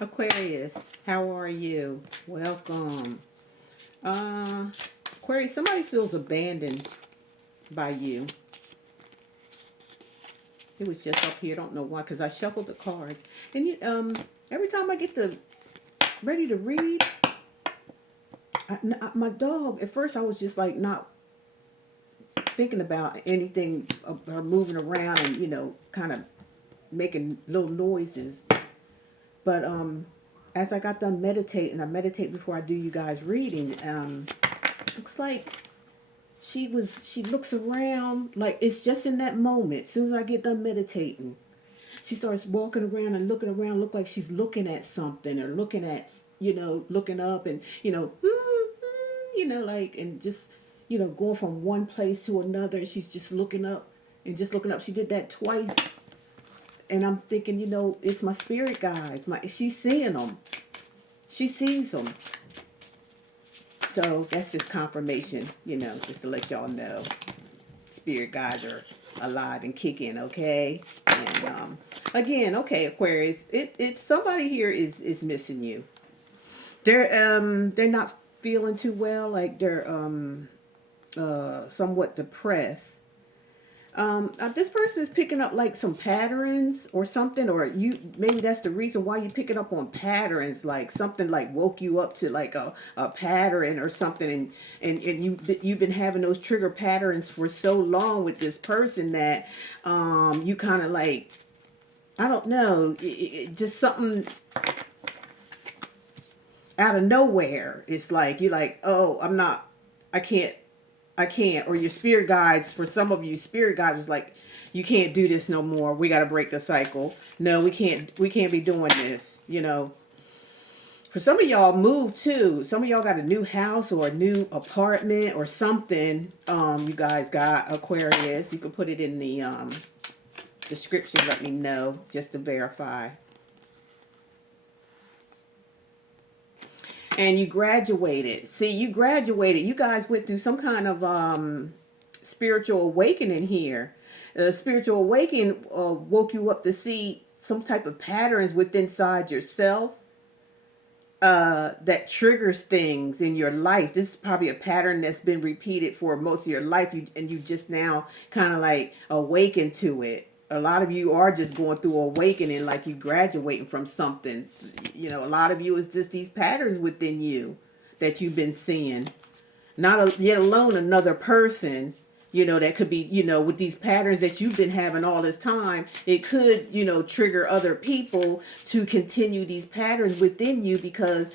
Aquarius, how are you? Welcome. Aquarius, somebody feels abandoned by you. It was just up here. I don't know why, because I shuffled the cards. And every time I get ready to read, my dog. At first, I was just like not thinking about anything of her moving around and kind of making little noises. But as I got done meditating, I meditate before I do you guys reading. Looks like she looks around like it's just in that moment. As soon as I get done meditating, she starts walking around and looking around. Look like she's looking at something or looking at looking up and like and just going from one place to another. And she's just looking up and just looking up. She did that twice, and I'm thinking, it's my spirit guides. She's seeing them. She sees them. So that's just confirmation, just to let y'all know. Spirit guides are alive and kicking, okay? And again, okay, Aquarius, it's somebody here is missing you. They're not feeling too well, like they're somewhat depressed. This person is picking up like some patterns or something, or maybe that's the reason why you're picking up on patterns, like something like woke you up to like a pattern or something, and you've been having those trigger patterns for so long with this person that you kind of like, I don't know, just something out of nowhere. It's like you're like, oh, I can't, or your spirit guides, for some of you, spirit guides was like, you can't do this no more. We got to break the cycle. No, we can't be doing this, For some of y'all moved too. Some of y'all got a new house or a new apartment or something. You guys got, Aquarius. You can put it in the description. Let me know just to verify. And you graduated. See, you graduated. You guys went through some kind of spiritual awakening here. Spiritual awakening woke you up to see some type of patterns within inside yourself that triggers things in your life. This is probably a pattern that's been repeated for most of your life, and you just now kind of like awaken to it. A lot of you are just going through awakening, like you graduating from something. A lot of you is just these patterns within you that you've been seeing. Yet alone another person, that could be, with these patterns that you've been having all this time. It could, trigger other people to continue these patterns within you because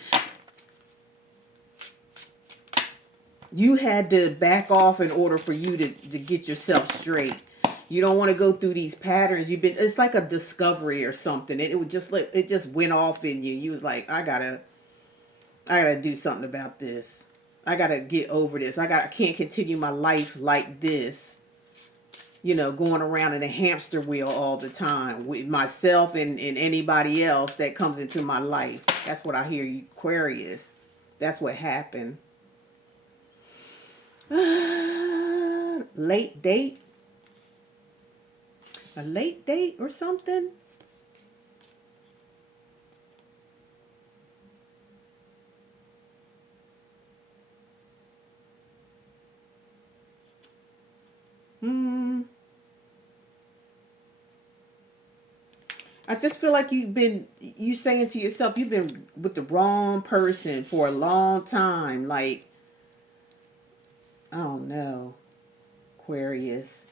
you had to back off in order for you to get yourself straight. You don't want to go through these patterns. It's like a discovery or something. It just went off in you. You was like, I gotta do something about this. I gotta get over this. I can't continue my life like this. Going around in a hamster wheel all the time with myself and anybody else that comes into my life. That's what I hear, you Aquarius. That's what happened. Late date. A late date or something? I just feel like you saying to yourself, you've been with the wrong person for a long time. Like, I don't know, Aquarius.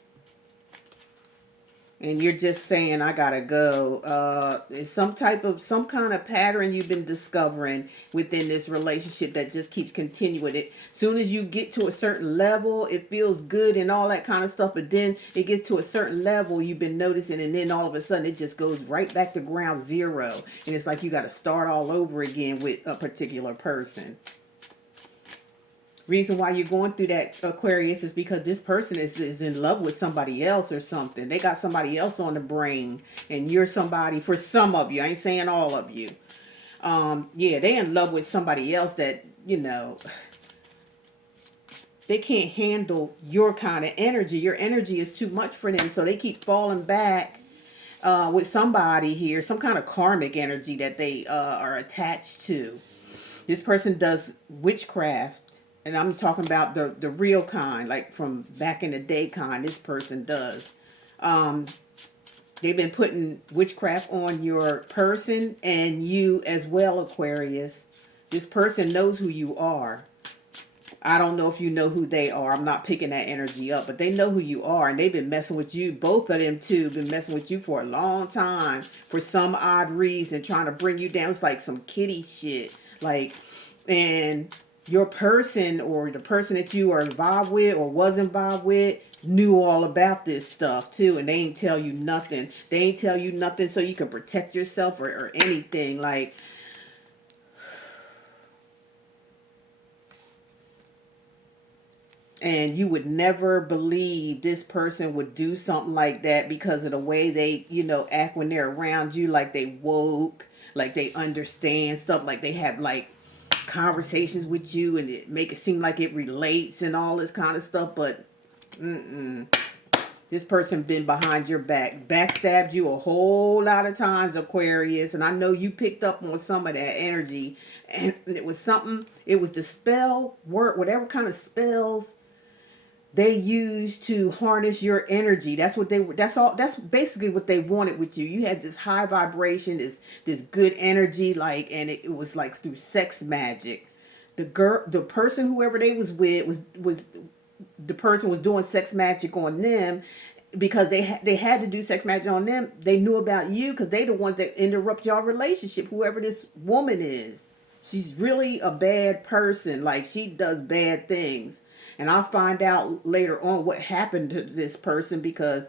And you're just saying, I gotta go. It's some kind of pattern you've been discovering within this relationship that just keeps continuing. It soon as you get to a certain level, it feels good and all that kind of stuff, but then it gets to a certain level you've been noticing, and then all of a sudden it just goes right back to ground zero, and it's like you got to start all over again with a particular person. Reason why you're going through that, Aquarius, is because this person is in love with somebody else or something. They got somebody else on the brain, and you're somebody. For some of you, I ain't saying all of you. Yeah, they in love with somebody else that they can't handle your kind of energy. Your energy is too much for them, so they keep falling back with somebody here, some kind of karmic energy that they are attached to. This person does witchcraft, and I'm talking about the real kind, like from back in the day kind. This person does. Um, they've been putting witchcraft on your person and you as well, Aquarius. This person knows who you are. I don't know if you know who they are. I'm not picking that energy up, but they know who you are, and they've been messing with you. Both of them too been messing with you for a long time for some odd reason, trying to bring you down. It's like some kitty shit. Like, and your person or the person that you are involved with or was involved with knew all about this stuff too, and they ain't tell you nothing. They ain't tell you nothing so you can protect yourself or anything. Like, and you would never believe this person would do something like that because of the way they, act when they're around you, like they woke, like they understand stuff, like they have like conversations with you and it make it seem like it relates and all this kind of stuff. But this person been behind your back, backstabbed you a whole lot of times, Aquarius, and I know you picked up on some of that energy, and it was something, it was the spell word, whatever kind of spells they used to harness your energy. That's what they were. That's all. That's basically what they wanted with you. You had this high vibration, this good energy, like, and it was like through sex magic. The person, whoever they was with, was the person was doing sex magic on them because they had to do sex magic on them. They knew about you because they the ones that interrupt your relationship. Whoever this woman is, she's really a bad person. Like, she does bad things. And I'll find out later on what happened to this person because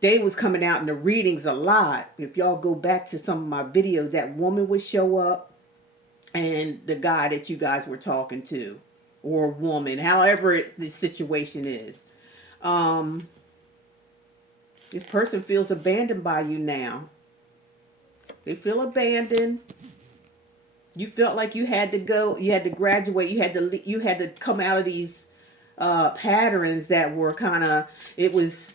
they was coming out in the readings a lot. If y'all go back to some of my videos, that woman would show up and the guy that you guys were talking to, or woman, however the situation is. This person feels abandoned by you now. They feel abandoned. You felt like you had to go, you had to graduate, you had to come out of these patterns that were kind of, it was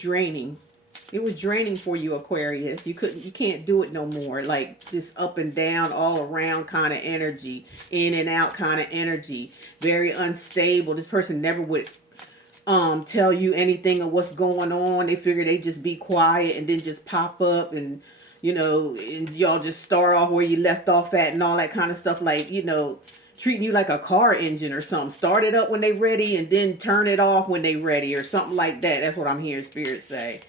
draining. It was draining for you, Aquarius. You can't do it no more. Like this up and down, all around kind of energy, in and out kind of energy, very unstable. This person never would tell you anything of what's going on. They figure they just be quiet and then just pop up and and y'all just start off where you left off at and all that kind of stuff. Like, treating you like a car engine or something. Start it up when they ready and then turn it off when they ready or something like that. That's what I'm hearing Spirit say.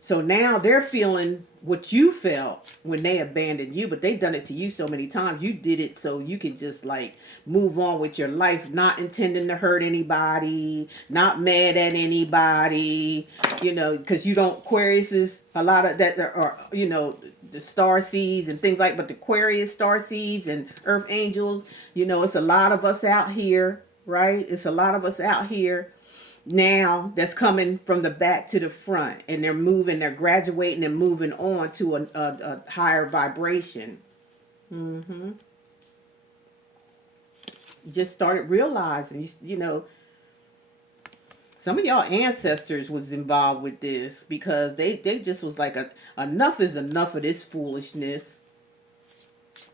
So now they're feeling what you felt when they abandoned you, but they've done it to you so many times. You did it so you can just like move on with your life, not intending to hurt anybody, not mad at anybody, because you don't, Aquarius is a lot of that are, the star seeds and things like, but the Aquarius star seeds and earth angels, it's a lot of us out here, right? It's a lot of us out here now that's coming from the back to the front, and they're graduating and moving on to a higher vibration. You just started realizing, some of y'all ancestors was involved with this because they just was like, enough is enough of this foolishness.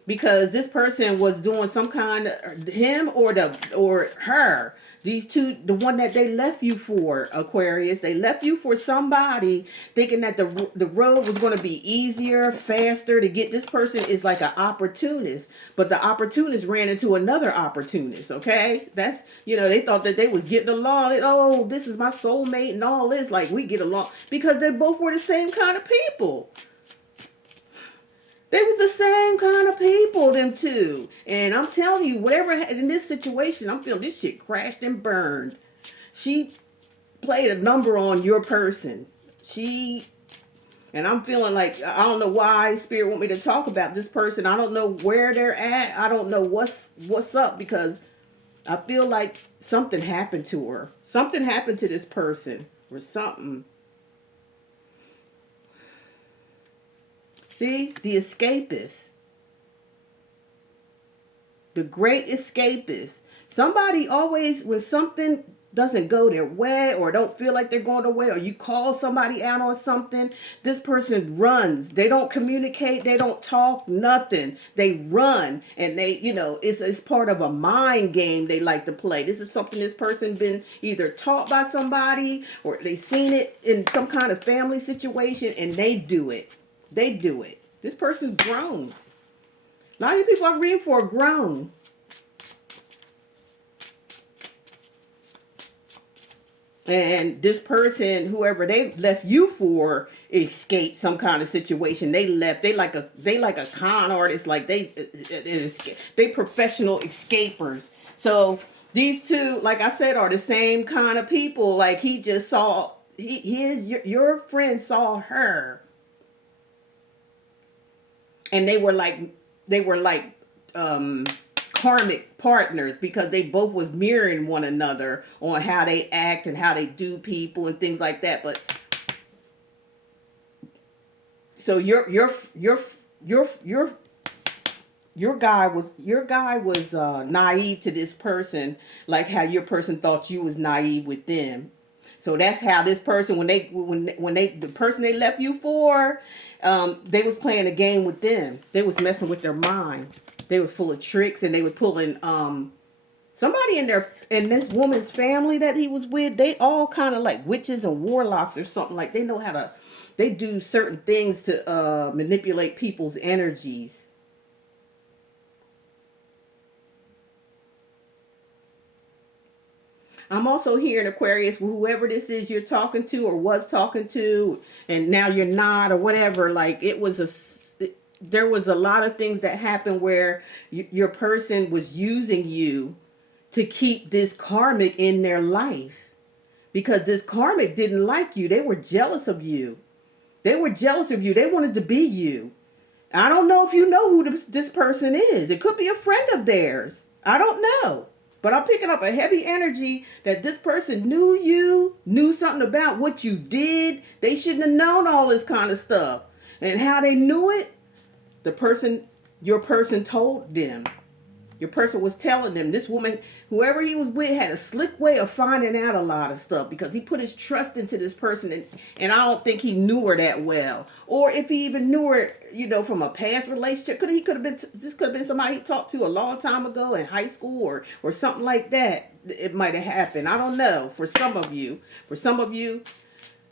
Because this person was doing some kind of, him or her, these two, the one that they left you for, Aquarius, they left you for somebody thinking that the road was going to be easier, faster to get. This person is like an opportunist, but the opportunist ran into another opportunist. Okay, that's, they thought that they was getting along. Oh, this is my soulmate and all this, like we get along because they both were the same kind of people. They was the same kind of people, them two. And I'm telling you, whatever in this situation, I'm feeling this shit crashed and burned. She played a number on your person. And I'm feeling like, I don't know why Spirit want me to talk about this person. I don't know where they're at. I don't know what's up, because I feel like something happened to her. Something happened to this person or something. See, the escapist. The great escapist. Somebody always, when something doesn't go their way, or don't feel like they're going their way, or you call somebody out on something, this person runs. They don't communicate, they don't talk, nothing. They run, and they, it's part of a mind game they like to play. This is something this person been either taught by somebody, or they seen it in some kind of family situation, and they do it. They do it. This person's grown. A lot of people I'm reading for are grown. And this person, whoever they left you for, escaped some kind of situation. They left. They like a con artist. Like they professional escapers. So these two, like I said, are the same kind of people. Like he just saw your friend saw her, and they were like karmic partners, because they both was mirroring one another on how they act and how they do people and things like that. But so your guy was naive to this person, like how your person thought you was naive with them. So that's how this person, when the person they left you for, they was playing a game with them. They was messing with their mind. They were full of tricks, and they were pulling somebody in this woman's family that he was with. They all kind of like witches and warlocks or something. Like they do certain things to manipulate people's energies. I'm also hearing, Aquarius, whoever this is you're talking to or was talking to, and now you're not, or whatever. Like there was a lot of things that happened where your person was using you to keep this karmic in their life, because this karmic didn't like you. They were jealous of you. They were jealous of you. They wanted to be you. I don't know if you know who this person is. It could be a friend of theirs. I don't know. But I'm picking up a heavy energy that this person knew you, knew something about what you did. They shouldn't have known all this kind of stuff. And how they knew it, your person told them. Your person was telling them. This woman, whoever he was with, had a slick way of finding out a lot of stuff, because he put his trust into this person, and I don't think he knew her that well. Or if he even knew her, from a past relationship, this could have been somebody he talked to a long time ago in high school, or something like that. It might have happened. I don't know. For some of you,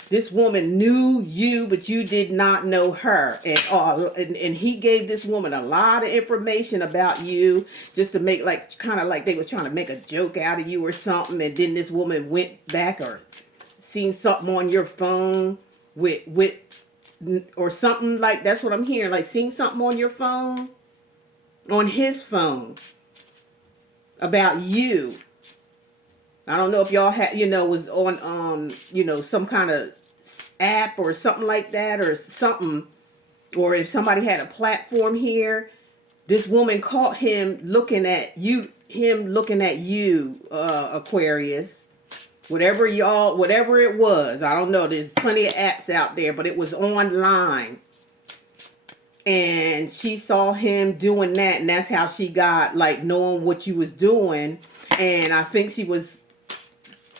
this woman knew you, but you did not know her. And he gave this woman a lot of information about you, just to make kind of like they were trying to make a joke out of you or something. And then this woman went back or seen something on your phone or something, like that's what I'm hearing. Like seen something on your phone, on his phone, about you. I don't know if y'all had, was on, some kind of app or something like that, or something, or if somebody had a platform here. This woman caught him looking at you, Aquarius. Whatever it was, I don't know. There's plenty of apps out there, but it was online. And she saw him doing that, and that's how she got, like, knowing what you was doing. And I think she was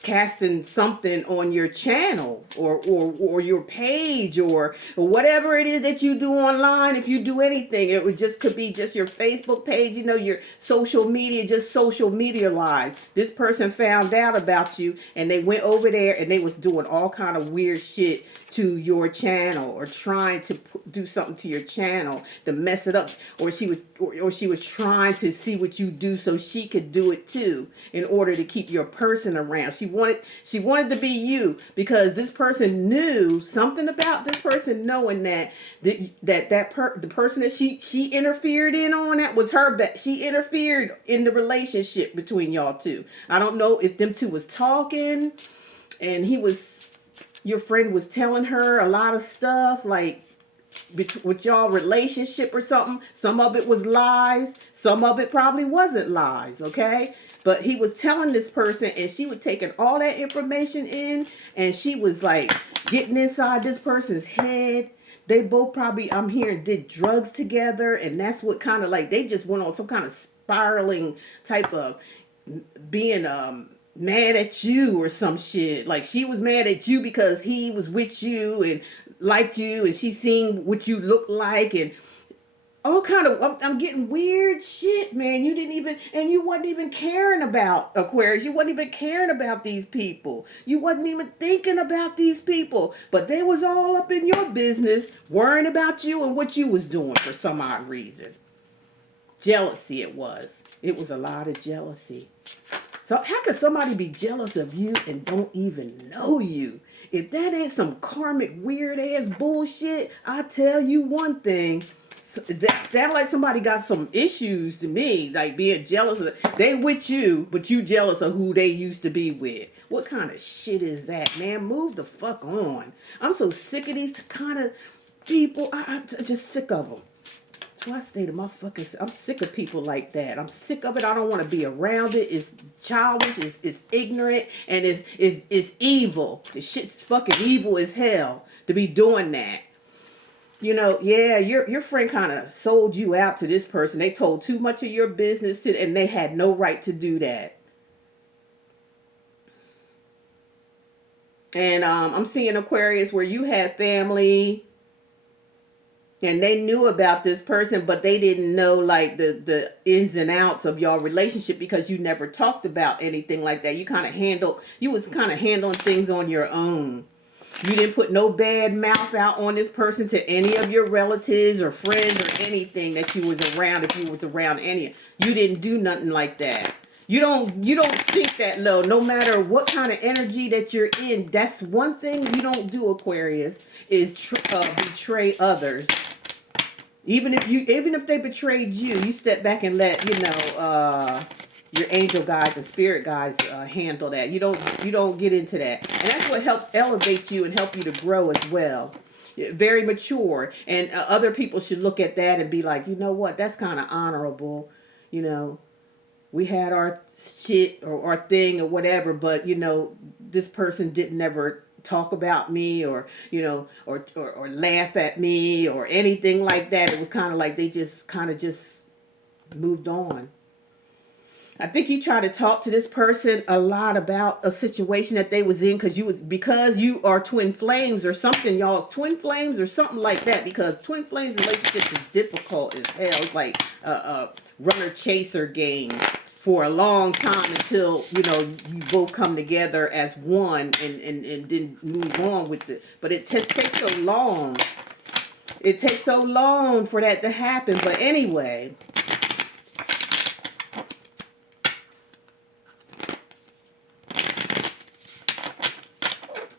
casting something on your channel or your page or whatever it is that you do online. If you do anything, it could be just your Facebook page, your social media, just social media lives. This person found out about you, and they went over there and they was doing all kind of weird shit to your channel, or trying to do something to your channel to mess it up, or she was trying to see what you do so she could do it too, in order to keep your person around. She wanted to be you, because this person knew something about this person, knowing that the person that she interfered in on, that was her. She interfered in the relationship between y'all two. I don't know if them two was talking, and your friend was telling her a lot of stuff, like with y'all relationship or something. Some of it was lies. Some of it probably wasn't lies, okay? But he was telling this person, and she was taking all that information in, and she was like getting inside this person's head. They both probably, I'm hearing, did drugs together, and that's what kind of like, they just went on some kind of spiraling type of being mad at you or some shit. Like she was mad at you because he was with you and liked you, and she seen what you look like, and all kind of, I'm getting weird shit, man. You didn't even, and you wasn't even caring about Aquarius. You wasn't even caring about these people. You wasn't even thinking about these people. But they was all up in your business, worrying about you and what you was doing for some odd reason. Jealousy it was. It was a lot of jealousy. So how could somebody be jealous of you and don't even know you? If that ain't some karmic weird ass bullshit, I tell you one thing. That sound like somebody got some issues to me, like being jealous of they with you, but you jealous of who they used to be with. What kind of shit is that, man? Move the fuck on. I'm so sick of these kind of people. I'm just sick of them. That's why I stay to my fucking. I'm sick of people like that. I'm sick of it. I don't want to be around it. It's childish. It's ignorant, and it's evil. The shit's fucking evil as hell to be doing that. You know, yeah, your friend kind of sold you out to this person. They told too much of your business to, and they had no right to do that. And I'm seeing Aquarius where you had family, and they knew about this person, but they didn't know like the ins and outs of your relationship because you never talked about anything like that. You was kind of handling things on your own. You didn't put no bad mouth out on this person to any of your relatives or friends or anything that you was around. If you was around any, you didn't do nothing like that. You don't sink that low. No matter what kind of energy that you're in, that's one thing you don't do, Aquarius, is betray others. Even if they betrayed you, you step back and let your angel guides and spirit guides handle that. You don't get into that, and that's what helps elevate you and help you to grow as well. Very mature, and other people should look at that and be like, you know what, that's kind of honorable. You know, we had our shit or our thing or whatever, but this person didn't ever talk about me or or laugh at me or anything like that. It was kind of like they just moved on. I think you try to talk to this person a lot about a situation that they was in because you are twin flames or something, y'all. Twin flames or something like that, because twin flames relationships is difficult as hell. It's like a runner chaser game for a long time until you both come together as one and then move on with it. But it just takes so long. It takes so long for that to happen. But anyway,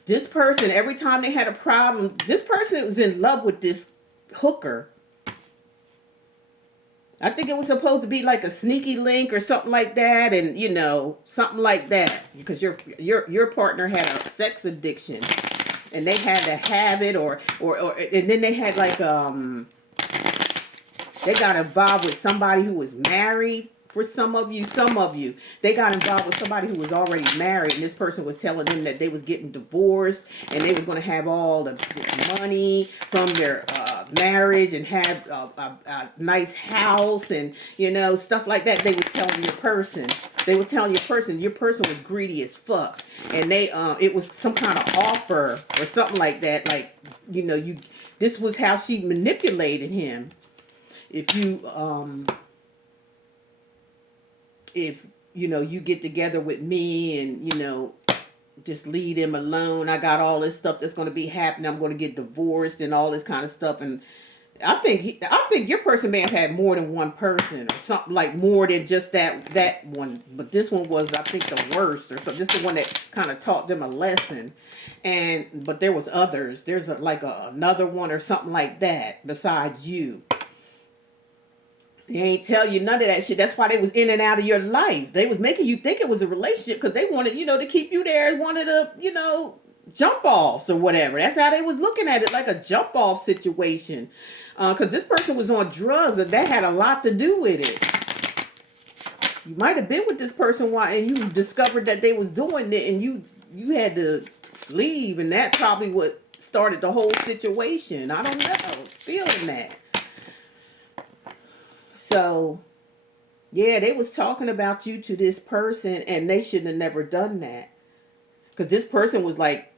this person, every time they had a problem, this person was in love with this hooker. I think it was supposed to be like a sneaky link or something like that, and something like that, because your partner had a sex addiction, and they had to have it, or and then they had like they got involved with somebody who was married. For some of you, they got involved with somebody who was already married, and this person was telling them that they was getting divorced, and they was going to have all this money from their marriage and have a nice house and stuff like that. They were telling your person. Your person was greedy as fuck, and it was some kind of offer or something like that. Like this was how she manipulated him. If you get together with me and just leave him alone, I got all this stuff that's going to be happening, I'm going to get divorced and all this kind of stuff. And I think your person may have had more than one person or something, like more than just that one, but this one was, I think, the worst. Or so this is the one that kind of taught them a lesson. But there was others. There's another one or something like that besides you. They ain't tell you none of that shit. That's why they was in and out of your life. They was making you think it was a relationship because they wanted, to keep you there as one of the, jump offs or whatever. That's how they was looking at it, like a jump off situation. Because this person was on drugs, and that had a lot to do with it. You might have been with this person and you discovered that they was doing it, and you had to leave, and that probably what started the whole situation. I don't know. Feeling that. So, Yeah, they was talking about you to this person, and they shouldn't have never done that. Because this person was like,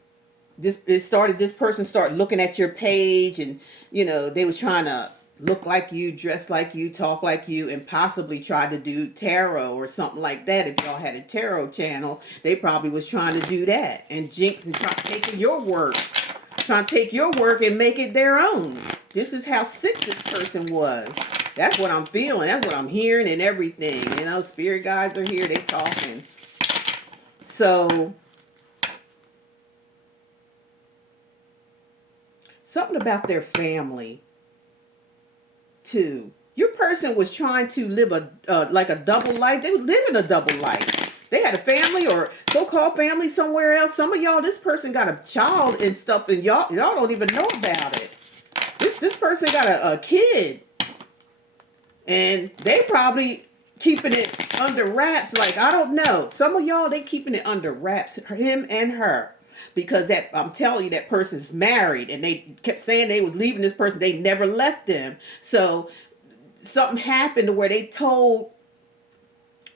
this person started looking at your page, and they were trying to look like you, dress like you, talk like you, and possibly try to do tarot or something like that. If y'all had a tarot channel, they probably was trying to do that and jinx and try taking your work, trying to take your work and make it their own. This is how sick this person was. That's what I'm feeling. That's what I'm hearing and everything. Spirit guides are here. They talking. So something about their family too. Your person was trying to live like a double life. They were living a double life. They had a family or so-called family somewhere else. Some of y'all, this person got a child and stuff, and y'all don't even know about it. This person got a kid, and they probably keeping it under wraps. Like, I don't know. Some of y'all, they keeping it under wraps, him and her. Because that, I'm telling you, that person's married, and they kept saying they was leaving this person. They never left them. So something happened to where they told,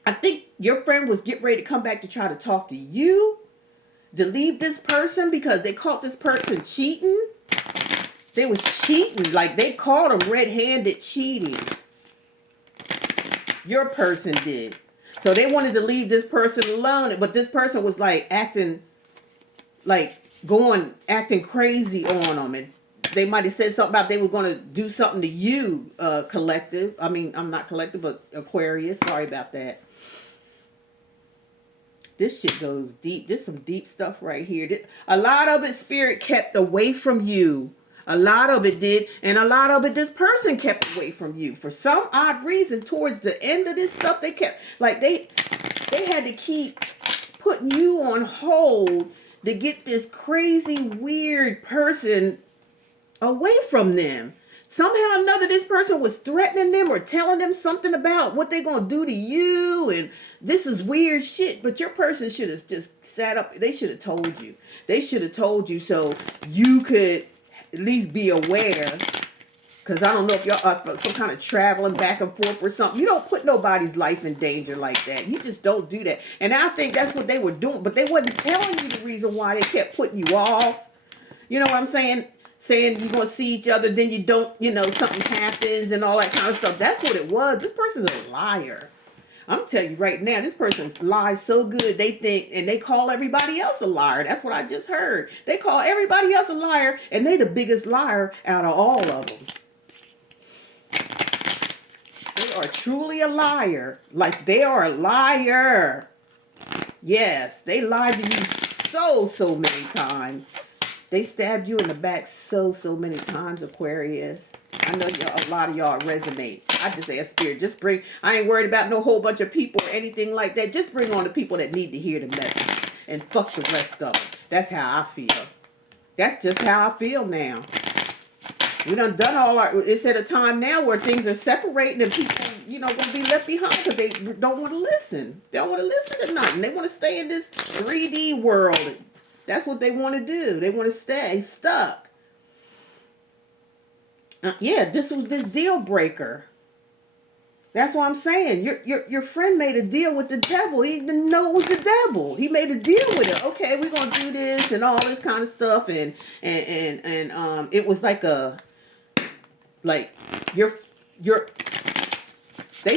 I think your friend was getting ready to come back to try to talk to you to leave this person because they caught this person cheating. They was cheating. Like, they caught them red-handed cheating. Your person did. So they wanted to leave this person alone, but this person was like acting crazy on them, and they might have said something about they were going to do something to you, collective. I mean, I'm not collective, but Aquarius. Sorry about that. This shit goes deep. This some deep stuff right here. A lot of it, Spirit kept away from you. A lot of it did, and a lot of it this person kept away from you. For some odd reason, towards the end of this stuff, they kept, like, they had to keep putting you on hold to get this crazy, weird person away from them. Somehow or another, this person was threatening them or telling them something about what they're going to do to you. And this is weird shit. But your person should have just sat up. They should have told you. They should have told you so you could at least be aware. Because I don't know if y'all are some kind of traveling back and forth or something. You don't put nobody's life in danger like that. You just don't do that. And I think that's what they were doing. But they wasn't telling you the reason why they kept putting you off. You know what I'm saying? Saying you're going to see each other, then you don't, something happens and all that kind of stuff. That's what it was. This person's a liar. I'm telling you right now, this person lies so good, they think, and they call everybody else a liar. That's what I just heard. They call everybody else a liar, and they the biggest liar out of all of them. They are truly a liar. Like, they are a liar. Yes, they lied to you so many times. They stabbed you in the back so many times, Aquarius. I know a lot of y'all resonate. I just ask Spirit, just bring, I ain't worried about no whole bunch of people or anything like that. Just bring on the people that need to hear the message and fuck the rest of them. That's how I feel. That's just how I feel now. We done all our, it's at a time now where things are separating and people, going to be left behind because they don't want to listen. They don't want to listen to nothing. They want to stay in this 3D world. That's what they want to do. They want to stay stuck. Yeah, this was this deal breaker. That's what I'm saying. Your friend made a deal with the devil. He didn't know it was the devil. He made a deal with it. Okay, we're gonna do this and all this kind of stuff, and it was like they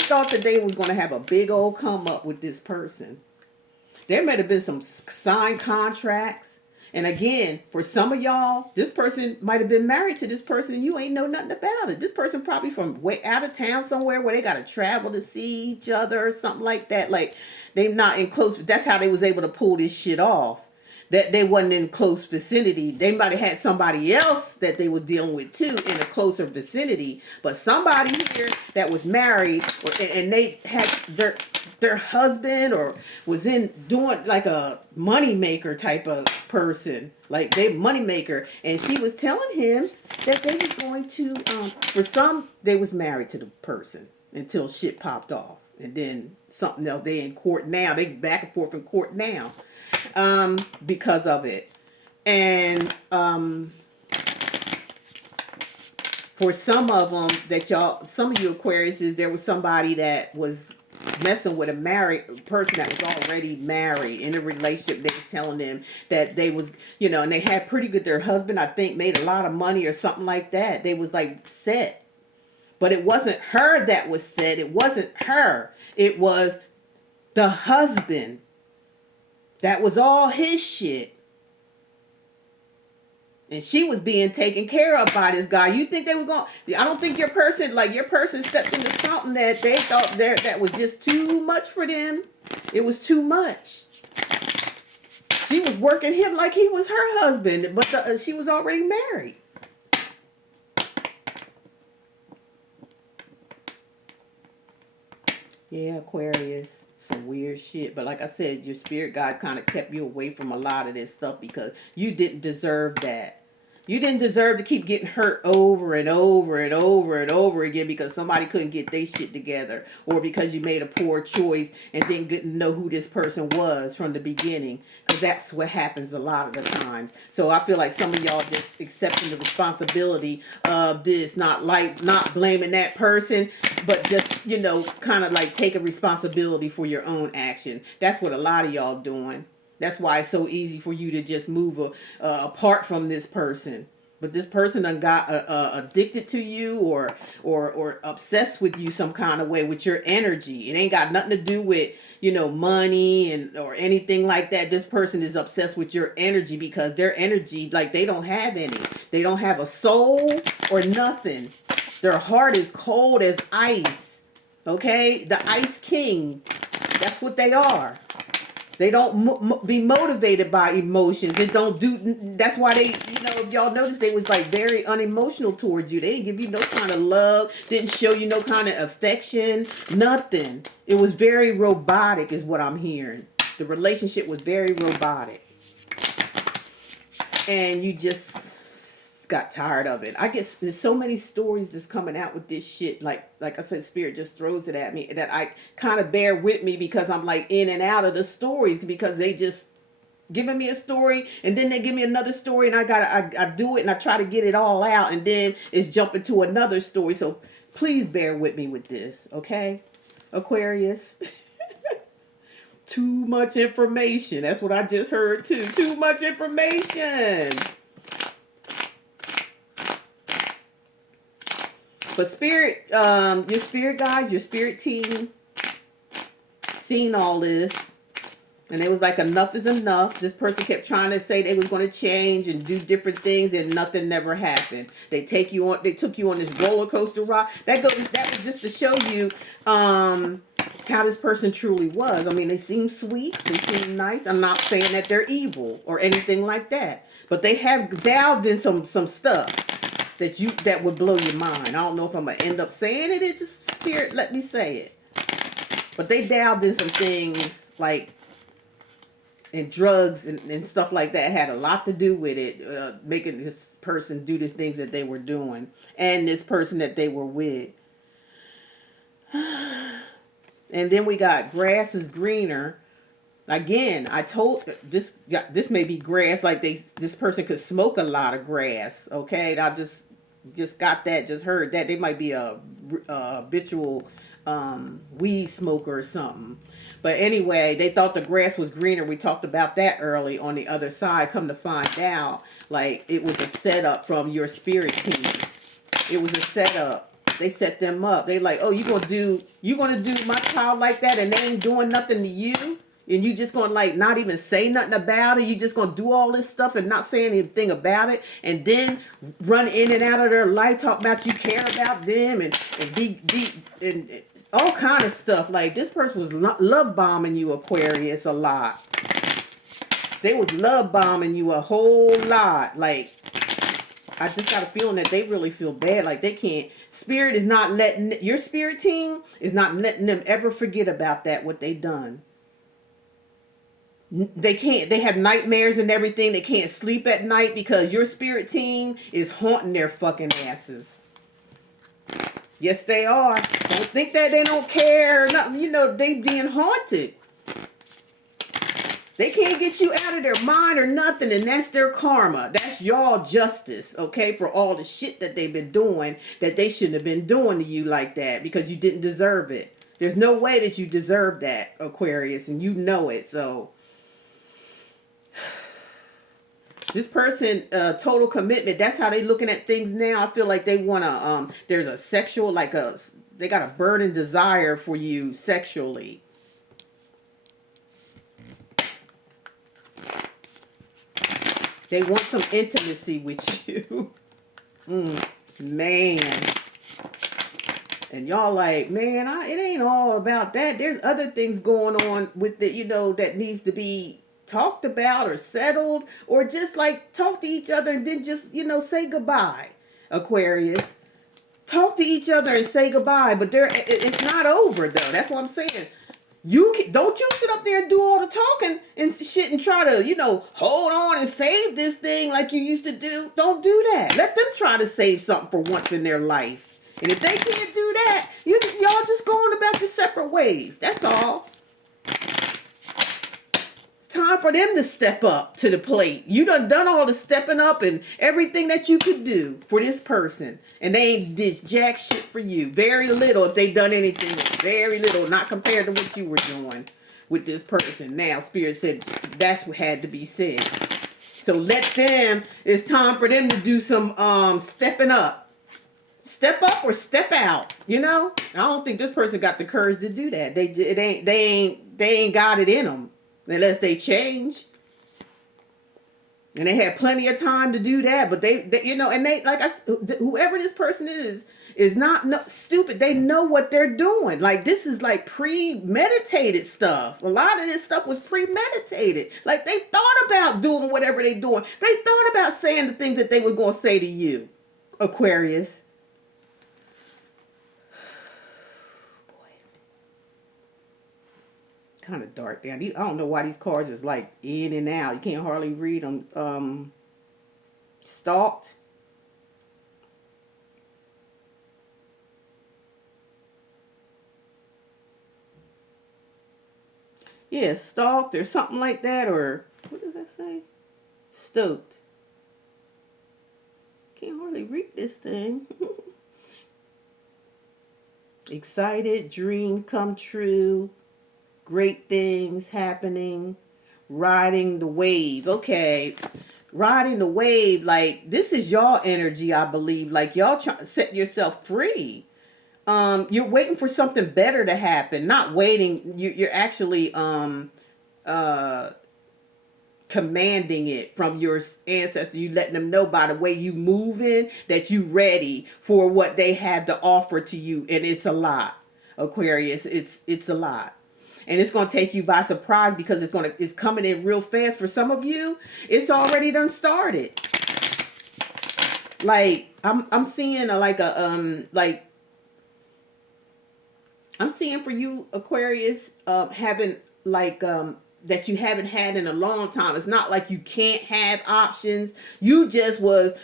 thought that they was gonna have a big old come up with this person. There might have been some signed contracts. And again, for some of y'all, this person might have been married to this person and you ain't know nothing about it. This person probably from way out of town somewhere where they got to travel to see each other or something like that. Like, they not in close, that's how they was able to pull this shit off. That they wasn't in close vicinity. They might have had somebody else that they were dealing with too in a closer vicinity. But somebody here that was married and they had their husband or was in doing like a money maker type of person, like they money maker, and she was telling him that they was going to for some they was married to the person until shit popped off, and then something else. They in court now. They back and forth in court now because of it. And for some of them that y'all, some of you Aquariuses, there was somebody that was messing with a married person that was already married in a relationship. They was telling them that they was, you know, and they had pretty good, their husband, I think, made a lot of money or something like that. They was like set. But it wasn't her that was set. It wasn't her. It was the husband. That was all his shit. And she was being taken care of by this guy. You think they were going, I don't think your person stepped into something that they thought that was just too much for them. It was too much. She was working him like he was her husband, but she was already married. Yeah, Aquarius. Some weird shit. But like I said, your spirit guide kind of kept you away from a lot of this stuff because you didn't deserve that. You didn't deserve to keep getting hurt over and over and over and over again because somebody couldn't get their shit together, or because you made a poor choice and didn't know who this person was from the beginning, because that's what happens a lot of the time. So I feel like some of y'all just accepting the responsibility of this, not blaming that person, but just, you know, kind of like taking responsibility for your own action. That's what a lot of y'all doing. That's why it's so easy for you to just move apart from this person. But this person done got addicted to you or obsessed with you some kind of way with your energy. It ain't got nothing to do with, you know, money or anything like that. This person is obsessed with your energy because their energy, like, they don't have any. They don't have a soul or nothing. Their heart is cold as ice. Okay? The Ice King. That's what they are. They don't be motivated by emotions. They don't do. That's why they, you know, if y'all notice, they was like very unemotional towards you. They didn't give you no kind of love. Didn't show you no kind of affection. Nothing. It was very robotic, is what I'm hearing. The relationship was very robotic, and you just got tired of it. I guess there's so many stories that's coming out with this shit. Like I said, spirit just throws it at me that I kind of bear with me because I'm like in and out of the stories, because they just giving me a story and then they give me another story and I do it and I try to get it all out and then it's jumping to another story. So please bear with me with this, okay, Aquarius? Too much information. That's what I just heard too. Too much information. But spirit, your spirit guides, your spirit team, seen all this, and it was like enough is enough. This person kept trying to say they was going to change and do different things, and nothing never happened. They took you on this roller coaster ride. That was just to show you how this person truly was. I mean, they seem sweet, they seem nice. I'm not saying that they're evil or anything like that, but they have delved in some stuff that would blow your mind. I don't know if I'm gonna end up saying it. It just, spirit let me say it. But they dabbled in some things like in drugs and stuff like that. Had a lot to do with it, making this person do the things that they were doing, and this person that they were with. And then we got grass is greener. Again, I told this may be grass, like this person could smoke a lot of grass. Okay, I just got that, just heard that they might be a habitual weed smoker or something. But anyway, they thought the grass was greener. We talked about that early on the other side. Come to find out, like, it was a setup from your spirit team. It was a setup. They set them up. They like, oh, you gonna do my child like that, and they ain't doing nothing to you, and you just gonna like not even say nothing about it. You just gonna do all this stuff and not say anything about it, and then run in and out of their life, talk about you care about them, and be and all kind of stuff. Like, this person was love bombing you, Aquarius, a lot. They was love bombing you a whole lot. Like, I just got a feeling that they really feel bad. Like, they can't. Spirit is not letting, your spirit team is not letting them ever forget about that, what they done. They can't. They have nightmares and everything. They can't sleep at night because your spirit team is haunting their fucking asses. Yes, they are. Don't think that they don't care or nothing. You know, they being haunted. They can't get you out of their mind or nothing, and that's their karma. That's y'all justice, okay, for all the shit that they've been doing that they shouldn't have been doing to you like that, because you didn't deserve it. There's no way that you deserve that, Aquarius, and you know it. So this person, total commitment, that's how they looking at things now. I feel like they want to, there's a sexual, they got a burning desire for you sexually. They want some intimacy with you. Man. And y'all like, man, it ain't all about that. There's other things going on with it, that needs to be talked about or settled, or just like talk to each other and then just, say goodbye, Aquarius. Talk to each other and say goodbye, but it's not over though. That's what I'm saying. Don't you sit up there and do all the talking and shit and try to, hold on and save this thing like you used to do. Don't do that. Let them try to save something for once in their life. And if they can't do that, y'all just go on about your separate ways. That's all. It's time for them to step up to the plate. You done all the stepping up and everything that you could do for this person. And they ain't did jack shit for you. Very little if they done anything. Very little, not compared to what you were doing with this person. Now, Spirit said that's what had to be said. So it's time for them to do some stepping up. Step up or step out, I don't think this person got the courage to do that. They ain't got it in them unless they change. And they had plenty of time to do that, but they and they, like whoever this person is not stupid. They know what they're doing. Like, this is like premeditated stuff. A lot of this stuff was premeditated. Like, they thought about doing whatever they're doing. They thought about saying the things that they were going to say to you, Aquarius. Kind of dark down. I don't know why these cards is like in and out. You can't hardly read them. Stalked. Yeah, stalked or something like that. Or what does that say? Stoked. Can't hardly read this thing. Excited, dream come true. Great things happening, riding the wave. Okay, riding the wave, like, this is y'all energy, I believe. Like, y'all trying to set yourself free. You're waiting for something better to happen, not waiting. You're actually commanding it from your ancestors. You letting them know by the way you moving that you ready for what they have to offer to you, and it's a lot, Aquarius. It's a lot. And it's going to take you by surprise because it's coming in real fast. For some of you, it's already done started. Like, I'm seeing I'm seeing for you, Aquarius, having that you haven't had in a long time. It's not like you can't have options. You were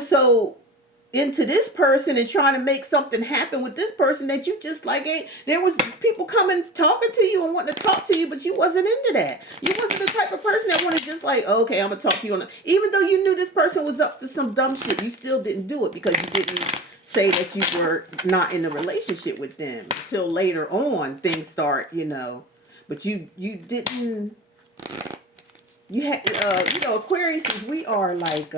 so into this person and trying to make something happen with this person that you just there was people coming talking to you and wanting to talk to you, but you wasn't into that. You wasn't the type of person that wanted just okay, I'm gonna talk to you even though you knew this person was up to some dumb shit, you still didn't do it because you didn't say that you were not in a relationship with them until later on things start, but you didn't. You had Aquarius, we are like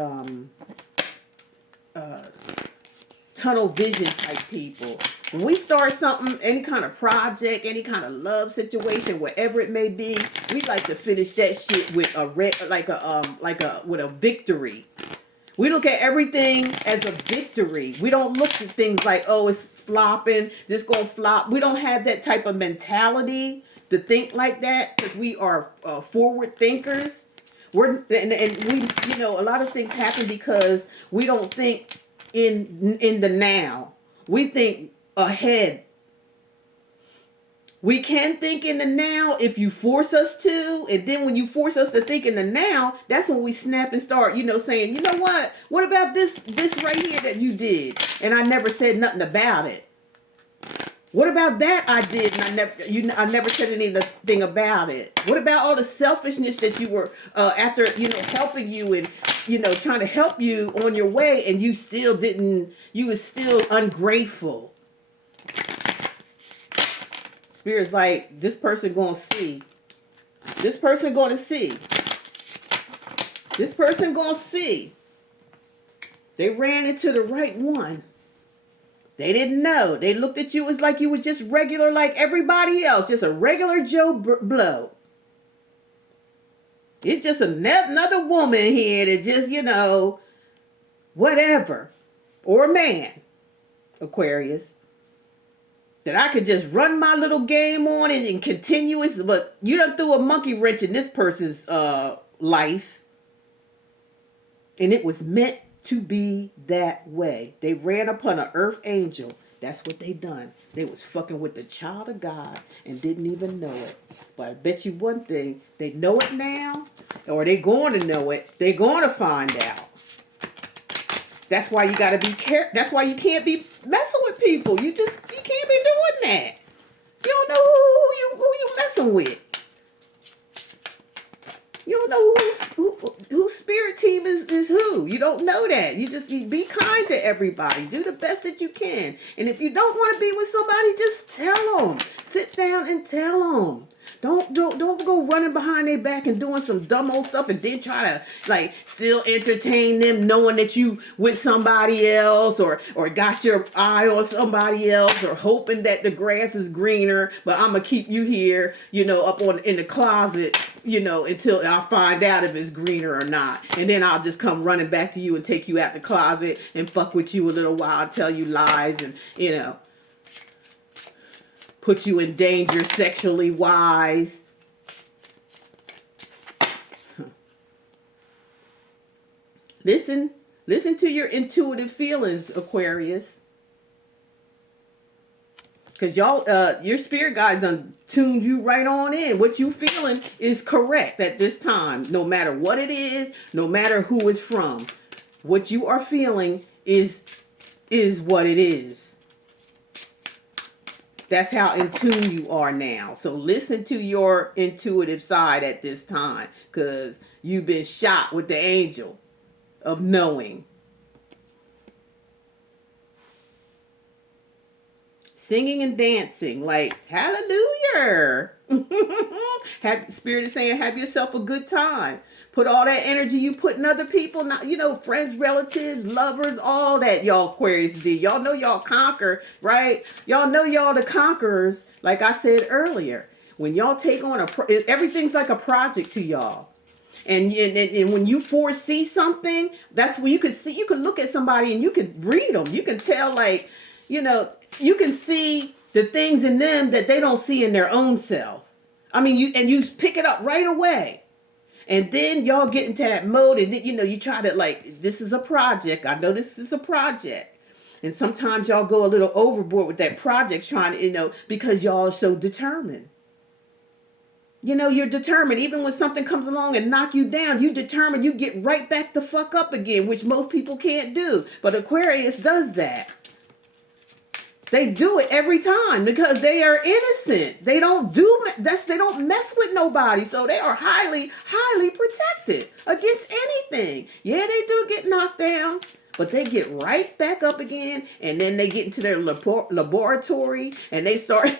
tunnel vision type people. When we start something, any kind of project, any kind of love situation, whatever it may be, we like to finish that shit with with a victory. We look at everything as a victory. We don't look at things like, oh, it's flopping, this gonna flop. We don't have that type of mentality to think like that because we are forward thinkers. And we, a lot of things happen because we don't think in the now. We think ahead. We can think in the now if you force us to, and then when you force us to think in the now, that's when we snap and start, saying, you know what about this right here that you did, and I never said nothing about it. What about that I did and I never said anything about it? What about all the selfishness that you were after, helping you and, trying to help you on your way, and you still didn't, you were still ungrateful. Spirit's like, this person gonna see. This person gonna see. This person gonna see. They ran into the right one. They didn't know. They looked at you as like you were just regular like everybody else. Just a regular Joe Blow. It's just another woman here that just, whatever. Or a man, Aquarius. That I could just run my little game on and continuous. But you done threw a monkey wrench in this person's life. And it was meant to be that way. They ran upon an earth angel. That's what they done. They was fucking with the child of God and didn't even know it. But I bet you one thing, they know it now, or they going to know it. They going to find out. That's why you got to be careful. That's why you can't be messing with people. You can't be doing that. You don't know who you messing with. You don't know whose spirit team is who. You don't know that. You be kind to everybody. Do the best that you can. And if you don't want to be with somebody, just tell them. Sit down and tell them. Don't go running behind their back and doing some dumb old stuff and then try to still entertain them knowing that you with somebody else or got your eye on somebody else or hoping that the grass is greener, but I'm gonna keep you here, up in the closet, until I find out if it's greener or not. And then I'll just come running back to you and take you out the closet and fuck with you a little while, tell you lies and, put you in danger sexually wise. Listen to your intuitive feelings, Aquarius. Because y'all, your spirit guide done tuned you right on in. What you feeling is correct at this time. No matter what it is, no matter who it's from. What you are feeling is what it is. That's how in tune you are now. So listen to your intuitive side at this time. Because you've been shot with the angel of knowing. Singing and dancing like hallelujah. Spirit is saying have yourself a good time. Put all that energy you put in other people, not, friends, relatives, lovers, all that y'all Aquarius did. Y'all know y'all conquer, right? Y'all know y'all the conquerors. Like I said earlier, when y'all take on everything's like a project to y'all. And when you foresee something, that's when you could look at somebody and you could read them. You can tell you can see the things in them that they don't see in their own self. I mean, you pick it up right away. And then y'all get into that mode and then, you try to this is a project. I know this is a project. And sometimes y'all go a little overboard with that project trying to, because y'all are so determined. You're determined. Even when something comes along and knock you down, you determined, you get right back the fuck up again, which most people can't do. But Aquarius does that. They do it every time because they are innocent. They don't mess with nobody. So they are highly, highly protected against anything. Yeah, they do get knocked down, but they get right back up again. And then they get into their laboratory and they start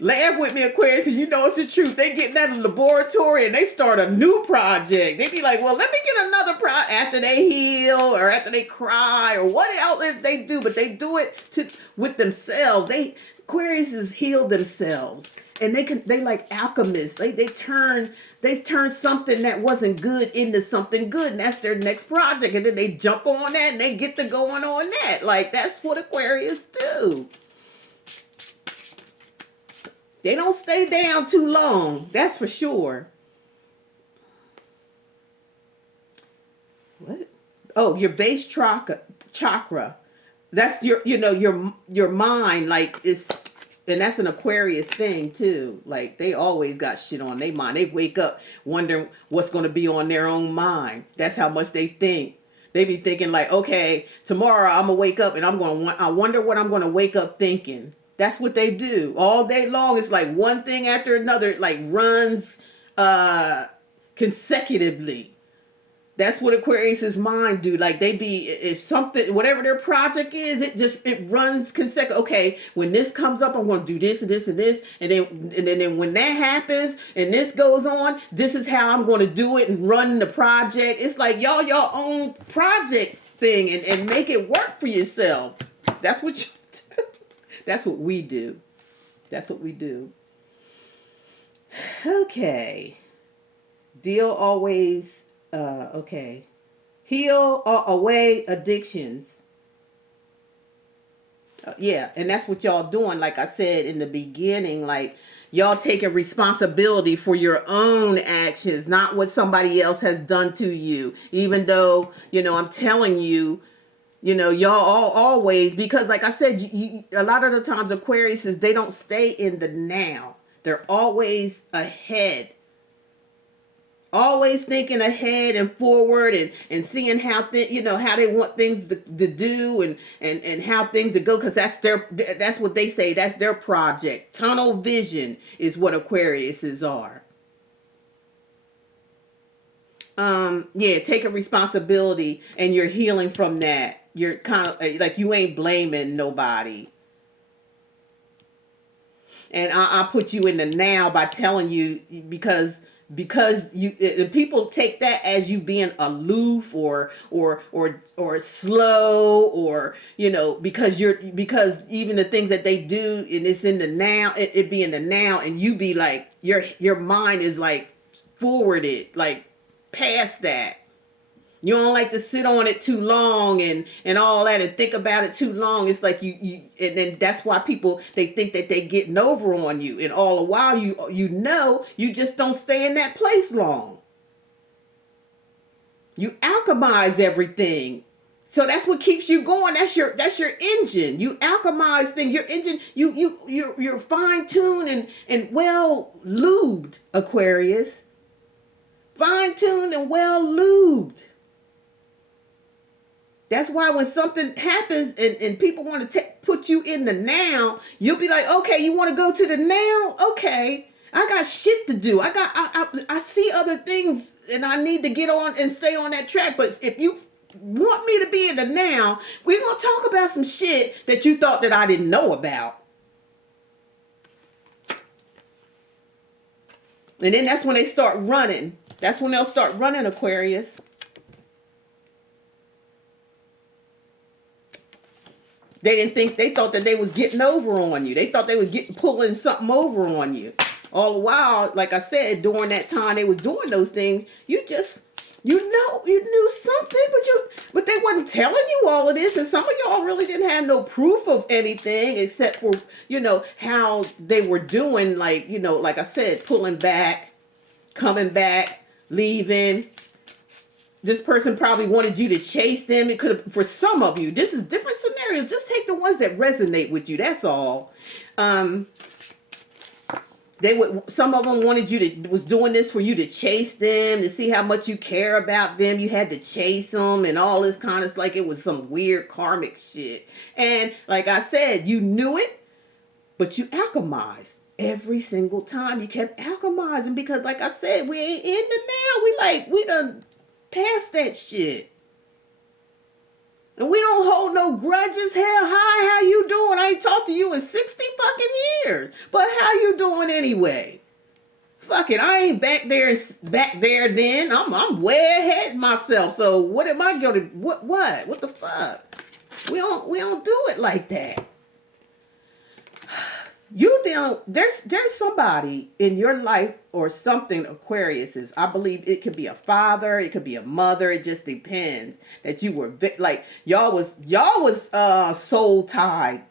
laugh with me, Aquarius, because it's the truth. They get in that laboratory and they start a new project. They be like, well, let me get another project after they heal or after they cry or what else they do. But they do it with themselves. Aquariuses heal themselves. And they like alchemists. They turn something that wasn't good into something good. And that's their next project. And then they jump on that and they get to going on that. That's what Aquarius do. They don't stay down too long. That's for sure. What? Oh, your base chakra. That's your mind. And that's an Aquarius thing too. They always got shit on their mind. They wake up wondering what's going to be on their own mind. That's how much they think. They be thinking okay, tomorrow I'm gonna wake up and I wonder what I'm going to wake up thinking. That's what they do all day long. It's one thing after another. It runs consecutively. That's what Aquarius's mind do. Like they be, if something, whatever their project is, it runs consecutive. Okay, when this comes up, I'm going to do this and this and this, and then when that happens and this goes on, this is how I'm going to do it and run the project. It's like y'all your own project thing and make it work for yourself. That's what you do. That's what we do. That's what we do. Okay. Deal always. Okay. Heal away addictions. Yeah, and that's what y'all doing. Like I said in the beginning, like y'all taking responsibility for your own actions, not what somebody else has done to you. Even though, I'm telling you, y'all always, because like I said, a lot of the times Aquariuses, they don't stay in the now. They're always ahead. Always thinking ahead and forward and seeing how how they want things to do and how things to go, because that's what they say, that's their project. Tunnel vision is what Aquariuses are. Yeah, taking responsibility and you're healing from that. You're kind of like you ain't blaming nobody. And I put you in the now by telling you because people take that as you being aloof or slow, or because even the things that they do and it's in the now, it be in the now, and you be like your mind is like forwarded, like past that. You don't like to sit on it too long and all that and think about it too long. It's like you and then that's why people, they think that they getting over on you, and all the while you just don't stay in that place long. You alchemize everything. So that's what keeps you going. That's your engine. You alchemize things. Your engine, you're fine-tuned and well lubed, Aquarius. Fine-tuned and well lubed. That's why when something happens and people want to put you in the now, you'll be like, okay, you want to go to the now? Okay, I got shit to do. I see other things and I need to get on and stay on that track. But if you want me to be in the now, we're going to talk about some shit that you thought that I didn't know about. And then that's when they start running. That's when they'll start running, Aquarius. They thought that they was getting over on you. They thought they was pulling something over on you. All the while, like I said, during that time they was doing those things, you knew something, but they wasn't telling you all of this. And some of y'all really didn't have no proof of anything except for, how they were doing, like, like I said, pulling back, coming back, leaving. This person probably wanted you to chase them. It could have, for some of you, this is different scenarios. Just take the ones that resonate with you. That's all. Some of them wanted was doing this for you to chase them, to see how much you care about them. You had to chase them and all this kind of, like it was some weird karmic shit. And like I said, you knew it, but you alchemized. Every single time you kept alchemizing, because like I said, we ain't in the now. We done past that shit. And we don't hold no grudges. Hell, hi, how you doing? I ain't talked to you in 60 fucking years. But how you doing anyway? Fuck it, I ain't back there then. I'm way ahead myself. So what am I gonna what the fuck? We don't do it like that. There's somebody in your life or something, Aquarius is. I believe it could be a father, it could be a mother. It just depends. That you were like y'all was soul tied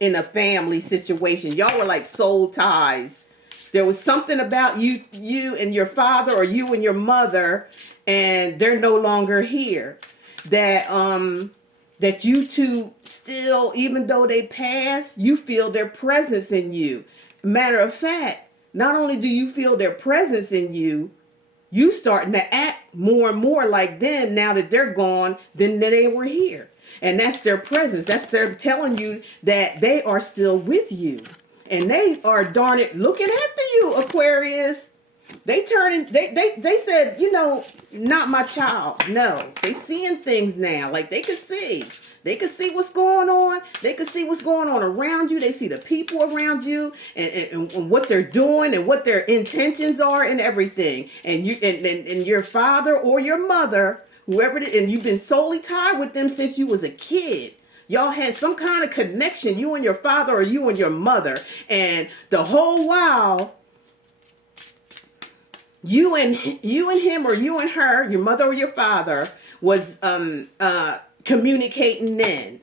in a family situation. Y'all were like soul ties. There was something about you and your father, or you and your mother, and they're no longer here. That you two still, even though they passed, you feel their presence in you. Matter of fact, not only do you feel their presence in you, you starting to act more and more like them now that they're gone than they were here. And that's their presence. That's their telling you that they are still with you. And they are, darn it, looking after you, Aquarius. They they said, you know, not my child. No, they seeing things now. Like they could see. They could see what's going on. They could see what's going on around you. They see the people around you and what they're doing and what their intentions are and everything. And you and your father or your mother, whoever it is, and you've been solely tied with them since you was a kid. Y'all had some kind of connection, you and your father or you and your mother. And the whole while, you and him or you and her, your mother or your father, was communicating then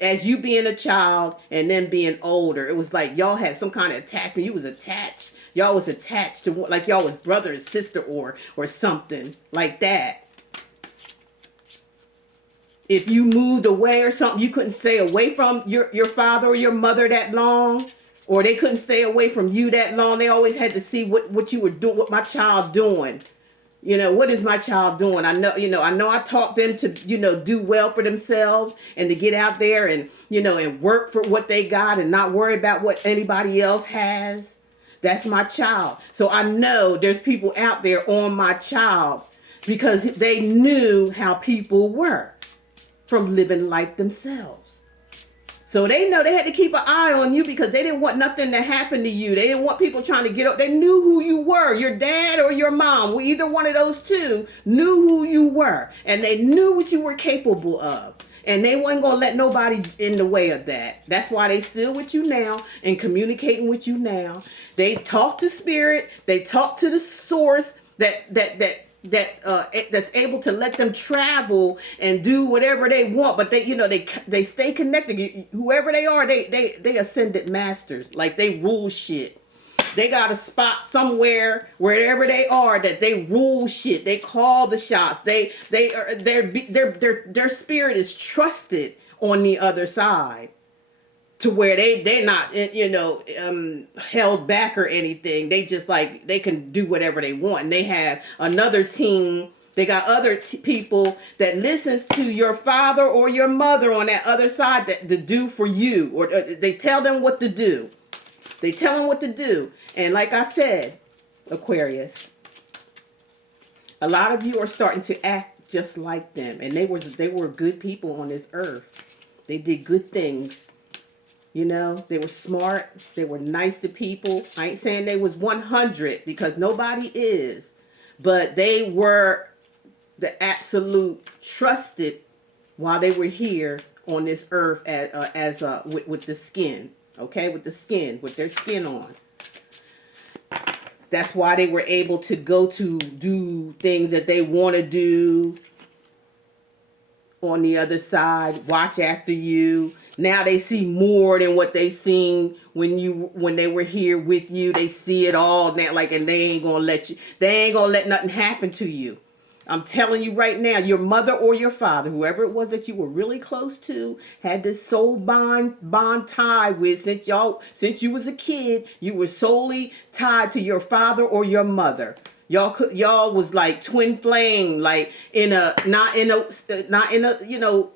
as you being a child and then being older. It was like y'all had some kind of attachment. You was attached. Y'all was attached to, like y'all was brother and sister or something like that. If you moved away or something, you couldn't stay away from your father or your mother that long, or they couldn't stay away from you that long. They always had to see what you were doing, what my child doing. You know, what is my child doing? I know I taught them to, do well for themselves and to get out there and, and work for what they got and not worry about what anybody else has. That's my child. So I know there's people out there on my child because they knew how people were from living life themselves. So they know they had to keep an eye on you because they didn't want nothing to happen to you. They didn't want people trying to get up. They knew who you were, your dad or your mom. Well, either one of those two knew who you were. And they knew what you were capable of. And they wasn't going to let nobody in the way of that. That's why they still with you now and communicating with you now. They talk to spirit. They talk to the source that's able to let them travel and do whatever they want, but they stay connected. Whoever they are, they ascended masters. Like they rule shit. They got a spot somewhere wherever they are that they rule shit. They call the shots. Their spirit is trusted on the other side. To where they're not, held back or anything. They just they can do whatever they want. And they have another team. They got other people that listens to your father or your mother on that other side to do for you. Or they tell them what to do. They tell them what to do. And like I said, Aquarius, a lot of you are starting to act just like them. And they were good people on this earth. They did good things. They were smart. They were nice to people. I ain't saying they was 100 because nobody is. But they were the absolute trusted while they were here on this earth with the skin. Okay? With the skin. With their skin on. That's why they were able to go to do things that they want to do on the other side. Watch after you. Now they see more than what they seen when they were here with you. They see it all now, and they ain't gonna let nothing happen to you. I'm telling you right now, your mother or your father, whoever it was that you were really close to, had this soul bond tie with since you was a kid. You were solely tied to your father or your mother. Y'all was like twin flame, like not in a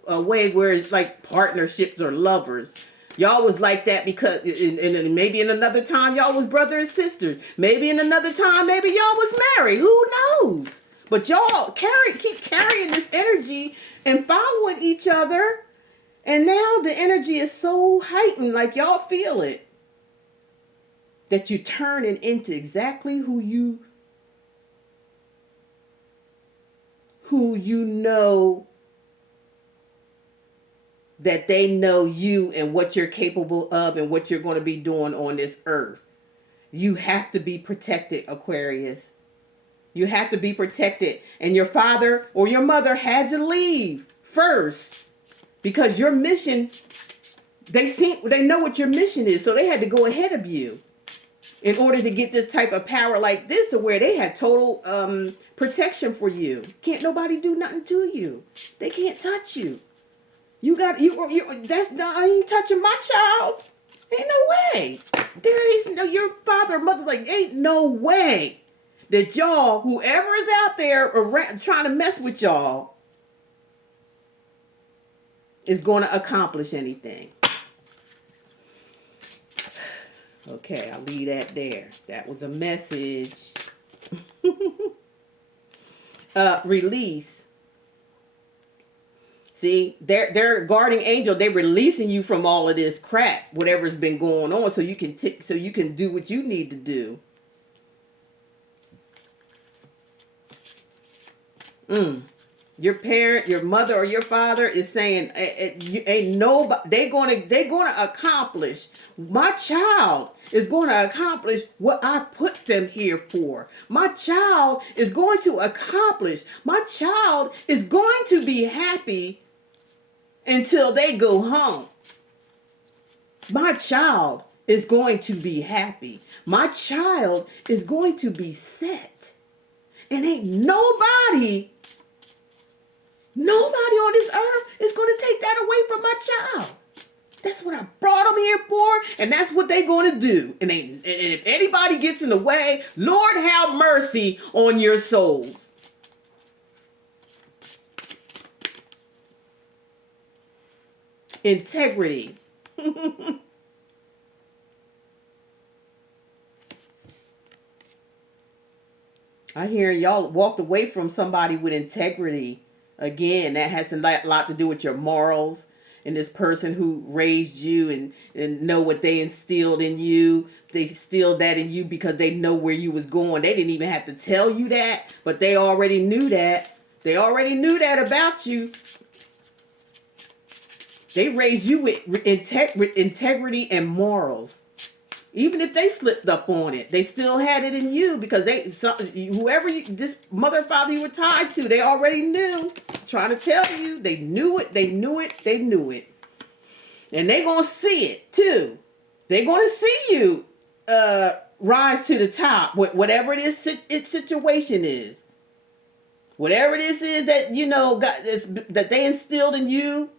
a way where it's like partnerships or lovers. Y'all was like that because and maybe in another time y'all was brother and sister. Maybe in another time maybe y'all was married. Who knows? But y'all keep carrying this energy and following each other. And now the energy is so heightened, like y'all feel it, that you're turning into exactly who you know that they know you and what you're capable of and what you're going to be doing on this earth. You have to be protected, Aquarius. You have to be protected. And your father or your mother had to leave first because your mission, they know what your mission is. So they had to go ahead of you in order to get this type of power like this, to where they have total protection for you. Can't nobody do nothing to you. They can't touch you. I ain't touching my child. Ain't no way. There is no, your father or mother, ain't no way that y'all, whoever is out there around, trying to mess with y'all, is going to accomplish anything. Okay, I'll leave that there. That was a message Release. See, their guardian angel, they're releasing you from all of this crap, whatever's been going on, so you can do what you need to do. Your parent, your mother, or your father is saying, "Ain't nobody. They're gonna accomplish. My child is going to accomplish what I put them here for. My child is going to accomplish. My child is going to be happy until they go home. My child is going to be happy. My child is going to be set, and ain't nobody." Nobody on this earth is going to take that away from my child. That's what I brought them here for, and that's what they're going to do. And if anybody gets in the way, Lord have mercy on your souls. Integrity. I hear y'all walked away from somebody with integrity. Again, that has a lot to do with your morals and this person who raised you and know what they instilled in you. They instilled that in you because they know where you was going. They didn't even have to tell you that, but they already knew that. They already knew that about you. They raised you with integrity and morals. Even if they slipped up on it, they still had it in you because this mother or father you were tied to, they already knew. Trying to tell you, they knew it, they knew it, they knew it. And they're going to see it too. They're going to see you rise to the top, whatever it is, its situation is. Whatever this is that, that they instilled in you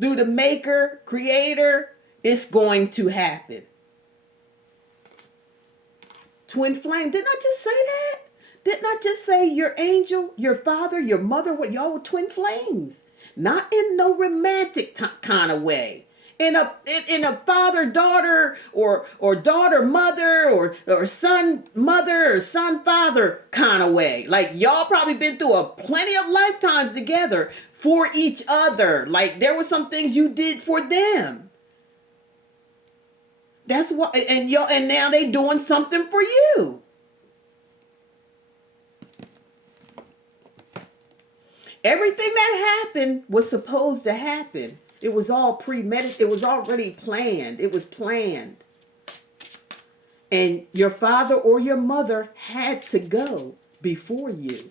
through the maker, creator, it's going to happen. Twin flame. Didn't I just say that? Didn't I just say your angel, your father, your mother, what y'all were twin flames? Not in no romantic kind of way. In a father daughter or daughter mother or son mother or son father kind of way. Like y'all probably been through plenty of lifetimes together for each other. Like there were some things you did for them. That's what, and now they doing something for you. Everything that happened was supposed to happen. It was all premeditated. It was already planned. It was planned. And your father or your mother had to go before you,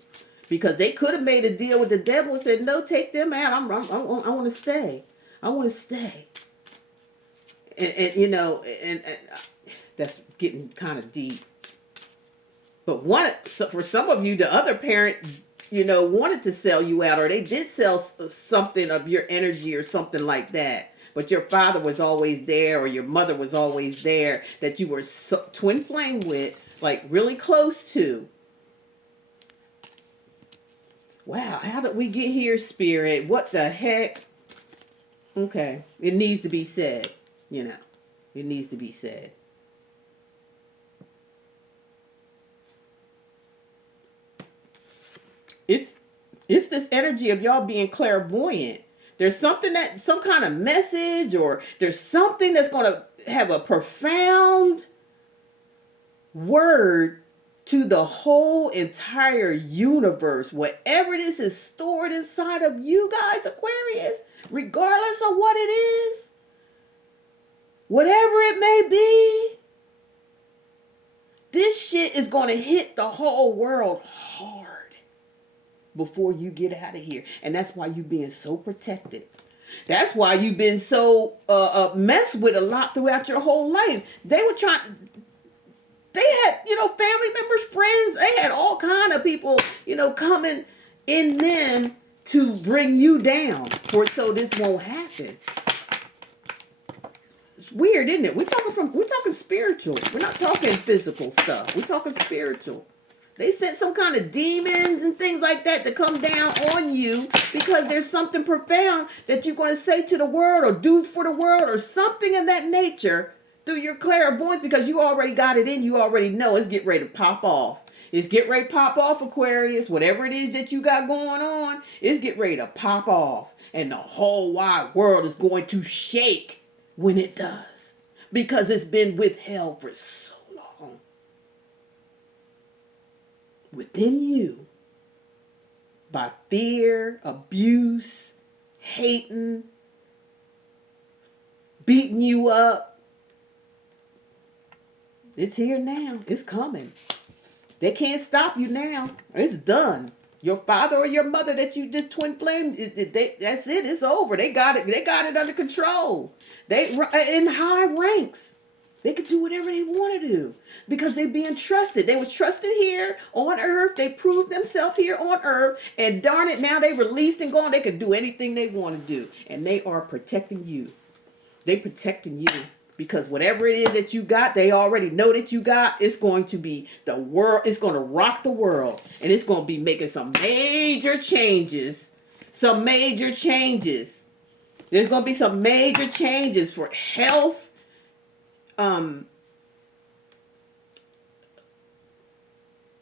because they could have made a deal with the devil and said, "No, take them out. I want to stay. I want to stay." And that's getting kind of deep. But for some of you, the other parent, wanted to sell you out, or they did sell something of your energy or something like that. But your father was always there, or your mother was always there, that you were twin flame with, like really close to. Wow, how did we get here, Spirit? What the heck? Okay, it needs to be said. It needs to be said. It's this energy of y'all being clairvoyant. There's some kind of message, or there's something that's going to have a profound word to the whole entire universe. Whatever this is stored inside of you guys, Aquarius, regardless of what it is. Whatever it may be, this shit is going to hit the whole world hard before you get out of here. And that's why you've been so protected. That's why you've been so messed with a lot throughout your whole life. They had, family members, friends. They had all kind of people, coming in them to bring you down so this won't happen. Weird, isn't it? We're talking spiritual. We're not talking physical stuff. We're talking spiritual. They sent some kind of demons and things like that to come down on you because there's something profound that you're going to say to the world or do for the world or something of that nature through your clairvoyance, because you already got it in. You already know it's getting ready to pop off. It's get ready to pop off, Aquarius. Whatever it is that you got going on, it's get ready to pop off. And the whole wide world is going to shake when it does. Because it's been withheld for so long. Within you. By fear, abuse, hating, beating you up. It's here now. It's coming. They can't stop you now. It's done. Your father or your mother that you just twin flame, that's it. It's over. They got it. They got it under control. They in high ranks. They could do whatever they want to do because they're being trusted. They was trusted here on earth. They proved themselves here on earth. And darn it, now they released and gone. They can do anything they want to do. And they are protecting you. They protecting you because whatever it is that you got, they already know that you got. It's going to be the world. It's going to rock the world. And it's going to be making some major changes. Some major changes. There's going to be some major changes for health.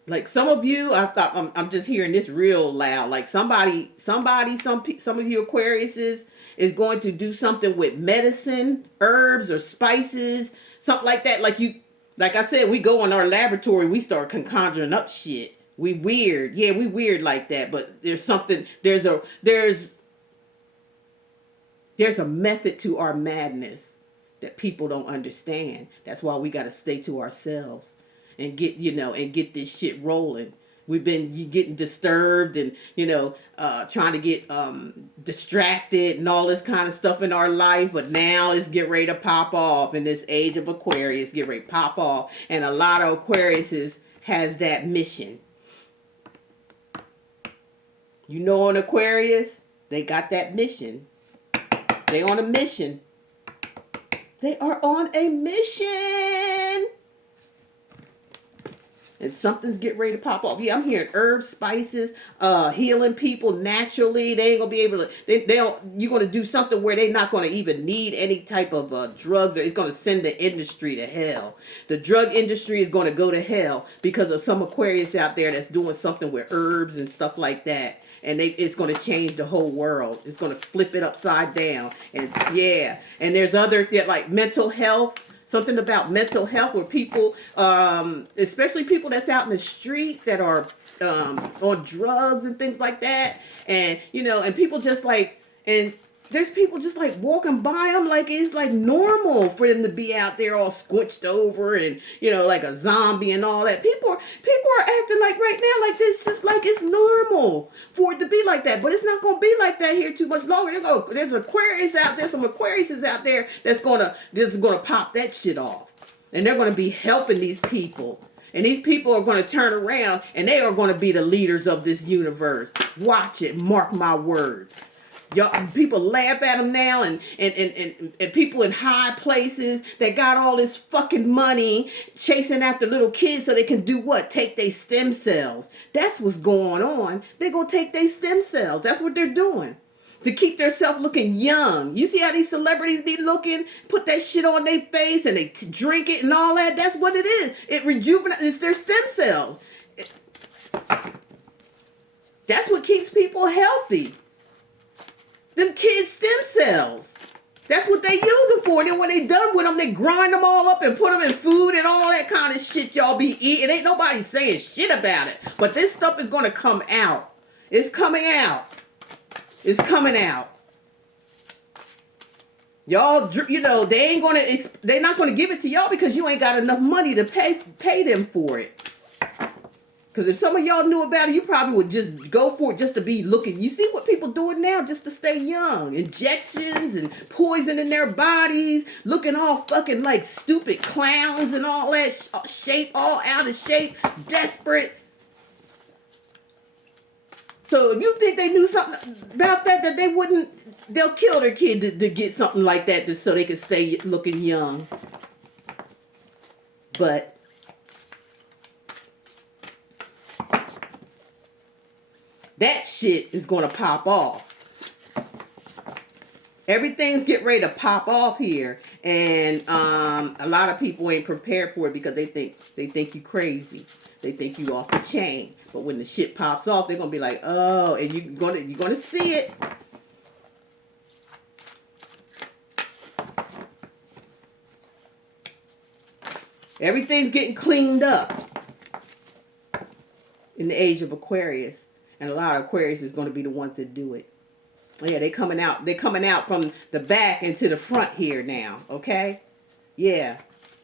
Like some of you, I thought I'm just hearing this real loud. Like some of you Aquariuses is going to do something with medicine, herbs or spices, something like that. Like I said, we go in our laboratory, we start conjuring up shit. We weird, yeah, we weird like that. But there's something. There's a method to our madness that people don't understand. That's why we got to stay to ourselves and get this shit rolling. We've been getting disturbed and, trying to get distracted and all this kind of stuff in our life. But now it's get ready to pop off in this age of Aquarius, get ready to pop off. And a lot of Aquariuses has that mission. On Aquarius, they got that mission. They on a mission. They are on a mission. And something's getting ready to pop off. Yeah, I'm hearing herbs, spices, healing people naturally. They ain't gonna be able to. They don't. You're gonna do something where they're not gonna even need any type of drugs, or it's gonna send the industry to hell. The drug industry is gonna go to hell because of some Aquarius out there that's doing something with herbs and stuff like that. And it's going to change the whole world. It's going to flip it upside down. And yeah, and there's other like mental health. Something about mental health where people, especially people that's out in the streets that are on drugs and things like that. And, and people just like, and there's people just like walking by them like it's like normal for them to be out there all squished over and, like a zombie and all that. People are acting like right now like this, just like it's normal for it to be like that. But it's not going to be like that here too much longer. There's Aquarius out there, some Aquariuses out there that's going to pop that shit off. And they're going to be helping these people. And these people are going to turn around and they are going to be the leaders of this universe. Watch it. Mark my words. Y'all, people laugh at them now, and people in high places that got all this fucking money chasing after little kids so they can do what? Take their stem cells. That's what's going on. They're going to take their stem cells. That's what they're doing. To keep themselves looking young. You see how these celebrities be looking? Put that shit on their face and they drink it and all that. That's what it is. It rejuvenates. It's their stem cells. That's what keeps people healthy. Them kids' stem cells. That's what they use them for. And then when they done with them, they grind them all up and put them in food and all that kind of shit y'all be eating. Ain't nobody saying shit about it. But this stuff is going to come out. It's coming out. It's coming out. Y'all, they're not going to give it to y'all because you ain't got enough money to pay them for it. Because if some of y'all knew about it, you probably would just go for it just to be looking. You see what people doing now just to stay young. Injections and poison in their bodies. Looking all fucking like stupid clowns and all that shape, all out of shape. Desperate. So if you think they knew something about that they wouldn't, they'll kill their kid to get something like that so they can stay looking young. But that shit is going to pop off. Everything's getting ready to pop off here, and a lot of people ain't prepared for it because they think you crazy. They think you off the chain. But when the shit pops off, they're gonna be like, oh, and you're gonna see it. Everything's getting cleaned up in the age of Aquarius, and a lot of Aquarius is going to be the ones that do it. Yeah, they coming out. They're coming out from the back into the front here now. Okay, yeah,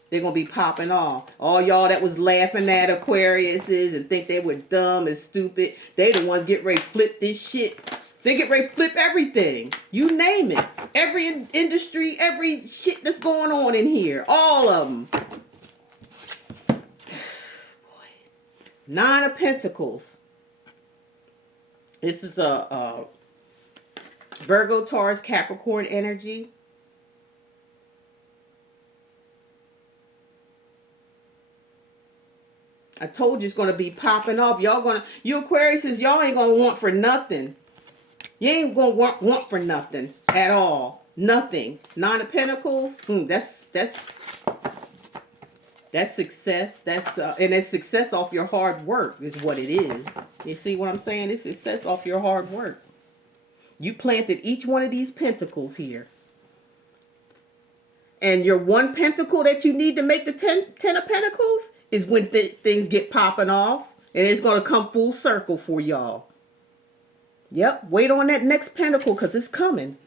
they're gonna be popping off. All y'all that was laughing at Aquariuses and think they were dumb and stupid, they the ones get ready to flip this shit. They get ready to flip everything. You name it. Every industry, every shit that's going on in here, all of them. Nine of Pentacles. This is a Virgo, Taurus, Capricorn energy. I told you it's going to be popping off. You Aquariuses, y'all ain't going to want for nothing. You ain't going to want for nothing at all. Nothing. Nine of Pentacles. That's success. And it's success off your hard work is what it is. You see what I'm saying? It's success off your hard work. You planted each one of these pentacles here. And your one pentacle that you need to make the 10 of Pentacles is when things get popping off. And it's going to come full circle for y'all. Yep. Wait on that next pentacle because it's coming.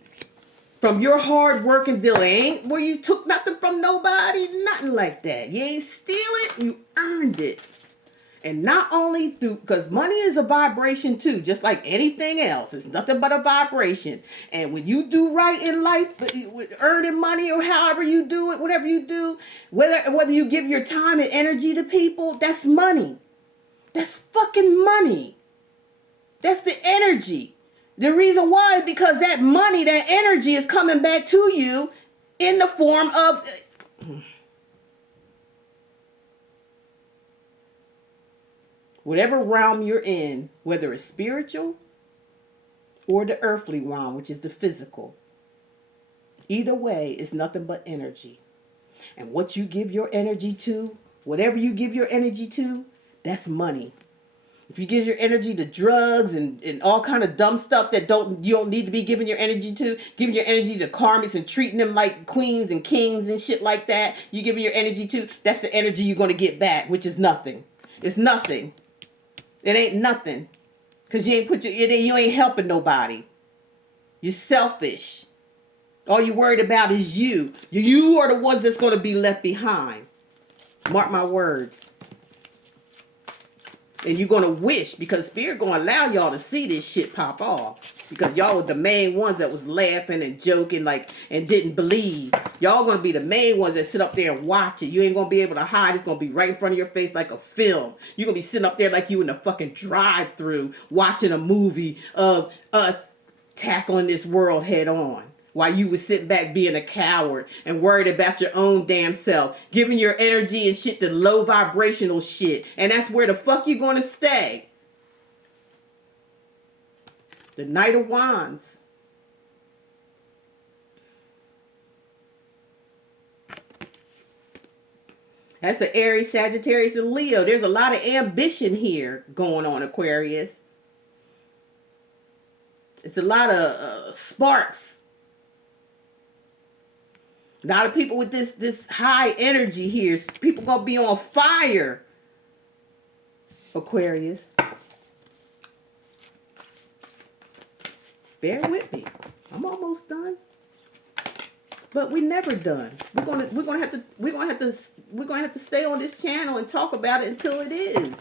From your hard work and deal. It ain't where you took nothing from nobody. Nothing like that. You ain't steal it. You earned it. And not only through, because money is a vibration too, just like anything else. It's nothing but a vibration. And when you do right in life, with earning money or however you do it, whatever you do, whether you give your time and energy to people, that's money. That's fucking money. That's the energy. The reason why is because that money, that energy is coming back to you in the form of... whatever realm you're in, whether it's spiritual or the earthly realm, which is the physical. Either way, it's nothing but energy. And what you give your energy to, whatever you give your energy to, that's money. If you give your energy to drugs and all kind of dumb stuff that you don't need to be giving your energy to, giving your energy to karmics and treating them like queens and kings and shit like that, you giving your energy to, that's the energy you're going to get back, which is nothing. It's nothing. It ain't nothing. Because you ain't helping nobody. You're selfish. All you're worried about is you. You are the ones that's going to be left behind. Mark my words. And you're going to wish, because Spirit going to allow y'all to see this shit pop off. Because y'all were the main ones that was laughing and joking and didn't believe. Y'all going to be the main ones that sit up there and watch it. You ain't going to be able to hide. It's going to be right in front of your face like a film. You're going to be sitting up there like you in the fucking drive-thru watching a movie of us tackling this world head on. While you was sitting back being a coward and worried about your own damn self. Giving your energy and shit to low vibrational shit. And that's where the fuck you gonna stay. The Knight of Wands. That's an Aries, Sagittarius, and Leo. There's a lot of ambition here going on, Aquarius. It's a lot of sparks. A lot of people with this high energy here. People gonna be on fire. Aquarius. Bear with me. I'm almost done. But we're never done. We're gonna have to stay on this channel and talk about it until it is.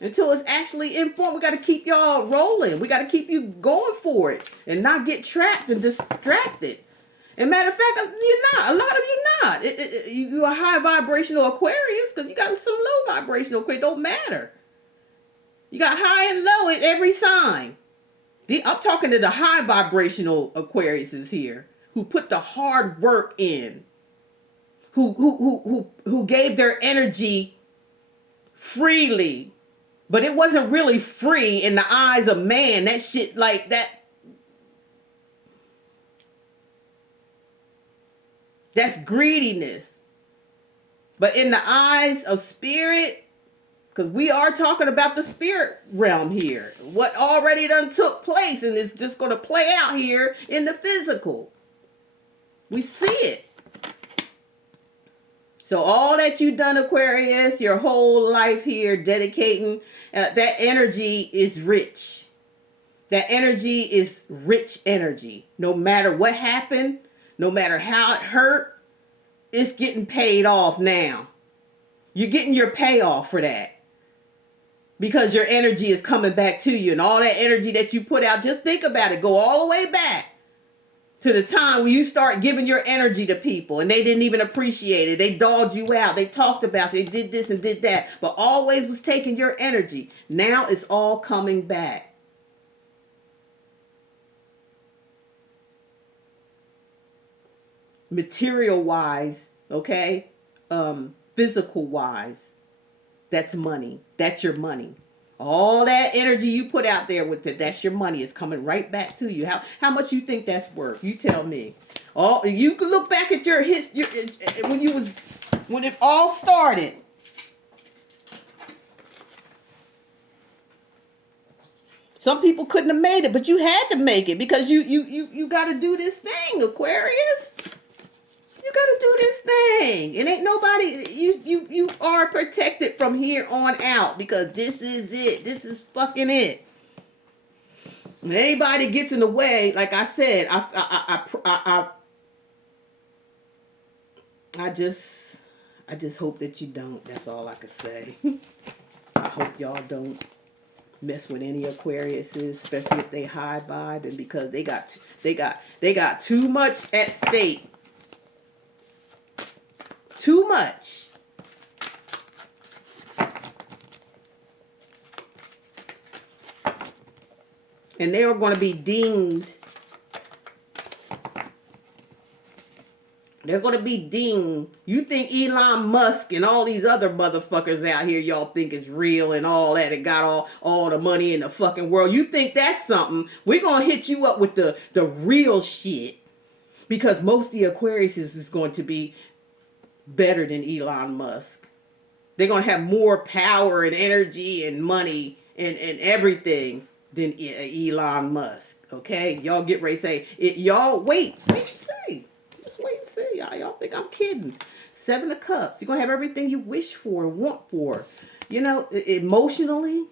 Until it's actually informed. We gotta keep y'all rolling. We gotta keep you going for it and not get trapped and distracted. And matter of fact, you're not. A lot of you not. You're a high vibrational Aquarius because you got some low vibrational Aquarius. Don't matter. You got high and low at every sign. I'm talking to the high vibrational Aquariuses here who put the hard work in, who gave their energy freely, but it wasn't really free in the eyes of man. That shit like that. That's greediness. But in the eyes of spirit, because we are talking about the spirit realm here, what already done took place and is just going to play out here in the physical. We see it. So all that you've done, Aquarius, your whole life here, dedicating, that energy is rich. That energy is rich energy. No matter what happened, no matter how it hurt, it's getting paid off now. You're getting your payoff for that. Because your energy is coming back to you. And all that energy that you put out, just think about it. Go all the way back to the time when you start giving your energy to people and they didn't even appreciate it. They dogged you out. They talked about you. They did this and did that. But always was taking your energy. Now it's all coming back. Material wise, okay? Physical wise, that's money. That's your money. All that energy you put out there with it, that's your money. It's coming right back to you. How much you think that's worth? You tell me. All you can look back at your history when it all started. Some people couldn't have made it, but you had to make it because you got to do this thing, Aquarius. You got to do this thing. And ain't nobody, you are protected from here on out because this is it. This is fucking it. When anybody gets in the way, like I said, I just hope that you don't. That's all I could say. I hope y'all don't mess with any Aquariuses, especially if they high vibe, and because they got too much at stake. Too much. And they are going to be deemed. They're going to be deemed. You think Elon Musk and all these other motherfuckers out here y'all think is real and all that and got all the money in the fucking world. You think that's something. We're going to hit you up with the real shit. Because most of the Aquarius is going to be better than Elon Musk. They're going to have more power and energy and money and everything than Elon Musk. Okay? Y'all get ready to say, y'all wait and see. Just wait and see. Y'all think I'm kidding. 7 of Cups. You're going to have everything you wish for and want for. You know, emotionally.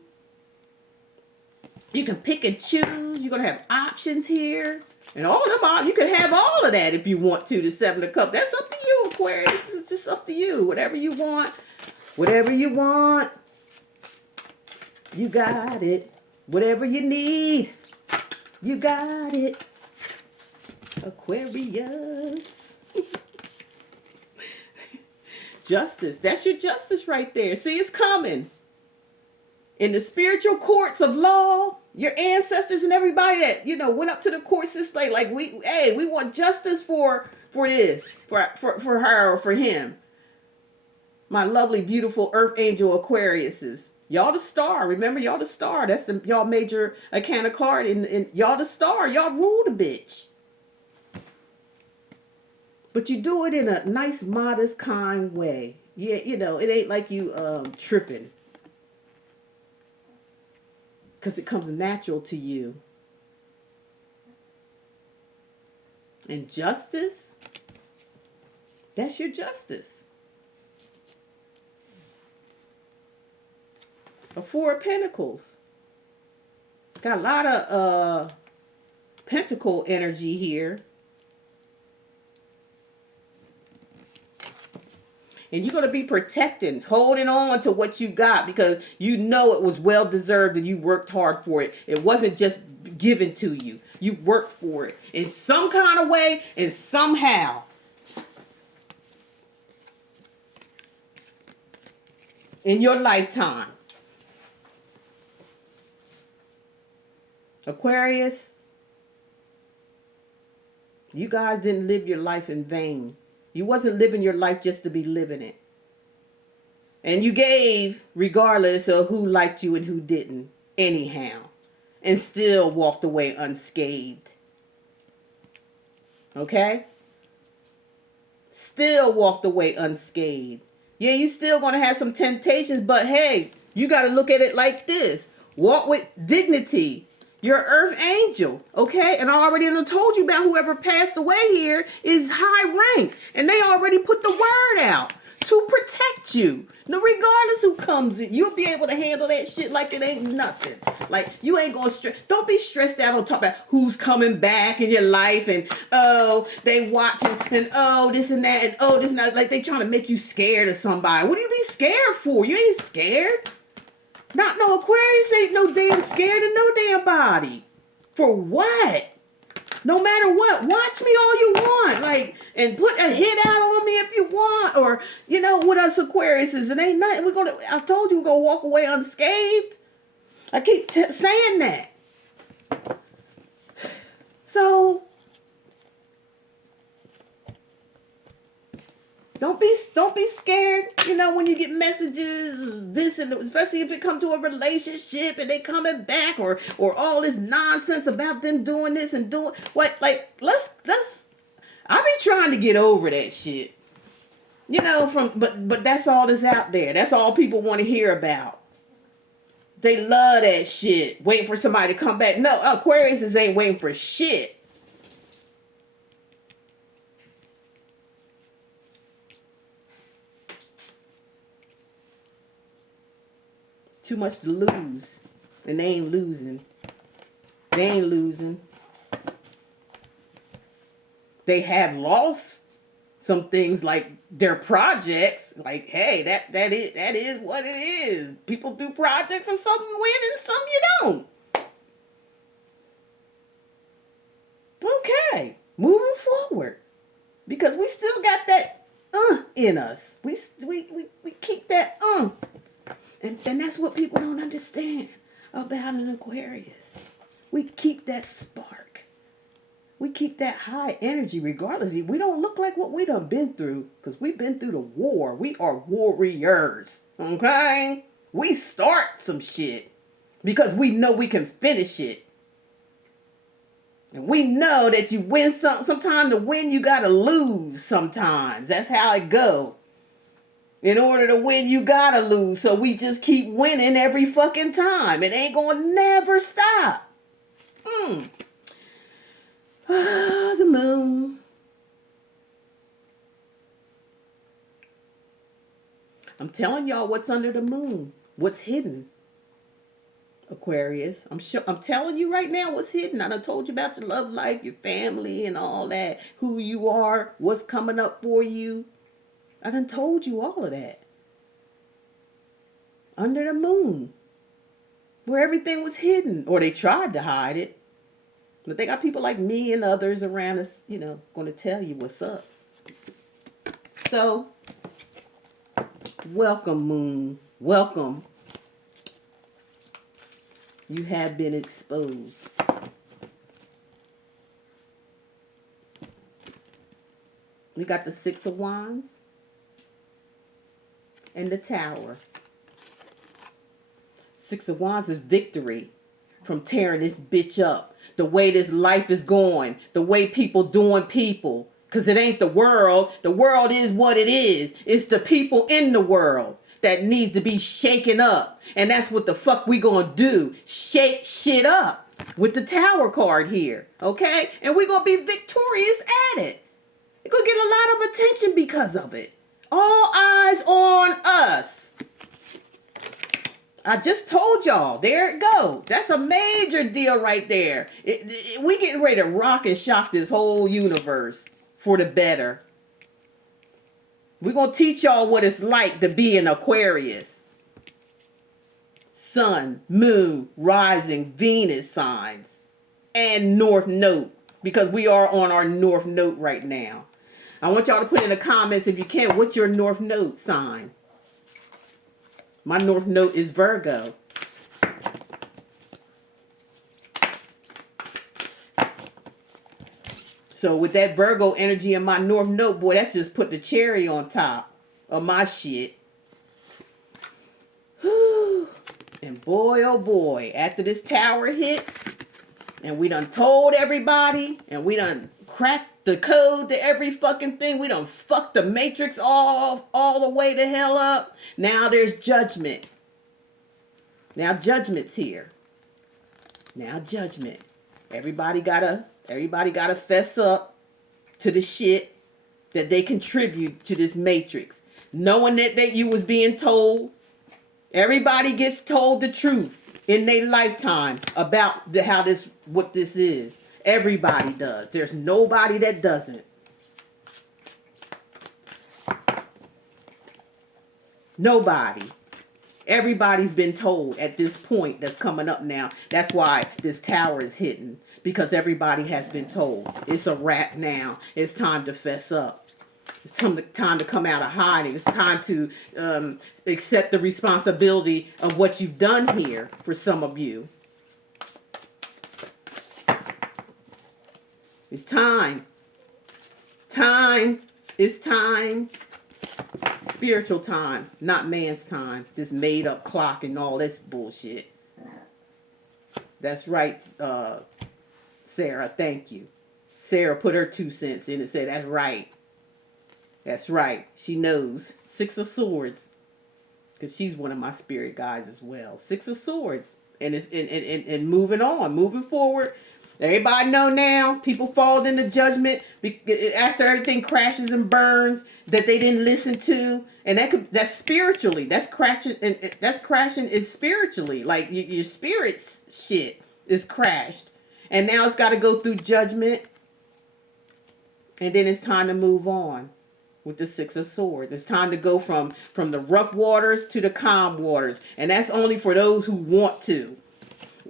You can pick and choose. You're going to have options here. And all them, you can have all of that if you want to, the 7 of Cups. That's up to you, Aquarius. It's just up to you. Whatever you want. Whatever you want. You got it. Whatever you need. You got it. Aquarius. Justice. That's your justice right there. See, it's coming. In the spiritual courts of law, your ancestors and everybody that, went up to the court system, like we want justice for this, for her or for him. My lovely, beautiful earth angel Aquariuses. Y'all the star. Remember, y'all the star. That's y'all major arcana card. And y'all the star. Y'all rule the bitch. But you do it in a nice, modest, kind way. Yeah, it ain't like you tripping. Because it comes natural to you. And justice, that's your justice. A 4 of Pentacles. Got a lot of pentacle energy here. And you're going to be protecting, holding on to what you got because you know it was well deserved and you worked hard for it. It wasn't just given to you. You worked for it in some kind of way and somehow. In your lifetime. Aquarius, you guys didn't live your life in vain. You wasn't living your life just to be living it. And you gave regardless of who liked you and who didn't, anyhow. And still walked away unscathed. Okay? still walked away unscathed. Yeah, you still going to have some temptations, but hey, you got to look at it like this. Walk with dignity. Your earth angel, okay? And I already told you about whoever passed away here is high rank. And they already put the word out to protect you. Now, regardless who comes in, you'll be able to handle that shit like it ain't nothing. Like, you ain't gonna stress. Don't be stressed out on top about who's coming back in your life and, oh, they watching and, oh, this and that and, oh, this and that. Like, they trying to make you scared of somebody. What do you be scared for? You ain't scared. Not no Aquarius ain't no damn scared of no damn body. For what? No matter what, watch me all you want. Like, and put a hit out on me if you want. Or, you know, with us Aquariuses, it ain't nothing. I told you we're going to walk away unscathed. I keep saying that. So, don't be scared, you know, when you get messages, this and especially if it comes to a relationship and they coming back or all this nonsense about them doing this and doing what, like, let's I be trying to get over that shit. You know, but that's all that's out there. That's all people want to hear about. They love that shit. Waiting for somebody to come back. No, Aquariuses ain't waiting for shit. Too much to lose. And they ain't losing. They ain't losing. They have lost some things like their projects. Like, hey, that is what it is. People do projects and some win and some you don't. Okay. Moving forward. Because we still got that in us. We keep that And that's what people don't understand about an Aquarius. We keep that spark. We keep that high energy regardless. We don't look like what we done been through because we've been through the war. We are warriors. Okay? We start some shit because we know we can finish it. And we know that you win sometimes to win you got to lose sometimes. That's how it go. In order to win, you gotta lose. So we just keep winning every fucking time. It ain't gonna never stop. The moon. I'm telling y'all what's under the moon. What's hidden. Aquarius. I'm telling you right now what's hidden. I done told you about your love life, your family, and all that. Who you are, what's coming up for you. I done told you all of that. Under the moon. Where everything was hidden. Or they tried to hide it. But they got people like me and others around us, you know, going to tell you what's up. So, welcome, moon. Welcome. You have been exposed. We got the Six of Wands. And the Tower. Six of Wands is victory from tearing this bitch up. The way this life is going. The way people doing people. Because it ain't the world. The world is what it is. It's the people in the world that needs to be shaken up. And that's what the fuck we gonna do. Shake shit up. With the Tower card here. Okay? And we gonna be victorious at it. You're gonna get a lot of attention because of it. All eyes on us. I just told y'all. There it go. That's a major deal right there. We getting ready to rock and shock this whole universe for the better. We're going to teach y'all what it's like to be an Aquarius. Sun, moon, rising, Venus signs. And North Node. Because we are on our North Node right now. I want y'all to put in the comments, if you can, what's your North Node sign? My North Node is Virgo. So with that Virgo energy in my North Node, boy, that's just put the cherry on top of my shit. Whew. And boy, oh boy, after this Tower hits, and we done told everybody, and we done cracked the code to every fucking thing. We done fucked the matrix all the way to hell up. Now there's judgment. Now judgment's here. Now judgment. Everybody gotta fess up to the shit that they contribute to this matrix. Knowing that you was being told. Everybody gets told the truth in their lifetime about what this is. Everybody does. There's nobody that doesn't. Nobody. Everybody's been told at this point that's coming up now. That's why this tower is hitting. Because everybody has been told. It's a wrap now. It's time to fess up. It's time to come out of hiding. It's time to accept the responsibility of what you've done here for some of you. It's time. Time. It's time. Spiritual time, not man's time. This made up clock and all this bullshit. That's right, Sarah. Thank you. Sarah put her 2 cents in and said, that's right. That's right. She knows. 6 of Swords. Because she's one of my spirit guides as well. 6 of Swords. And it's and moving on. Moving forward. Everybody know now. People fall into judgment after everything crashes and burns that they didn't listen to. And that's spiritually. That's crashing. And that's crashing is spiritually. Like your spirit's shit is crashed. And now it's got to go through judgment. And then it's time to move on. With the 6 of Swords. It's time to go from the rough waters to the calm waters. And that's only for those who want to.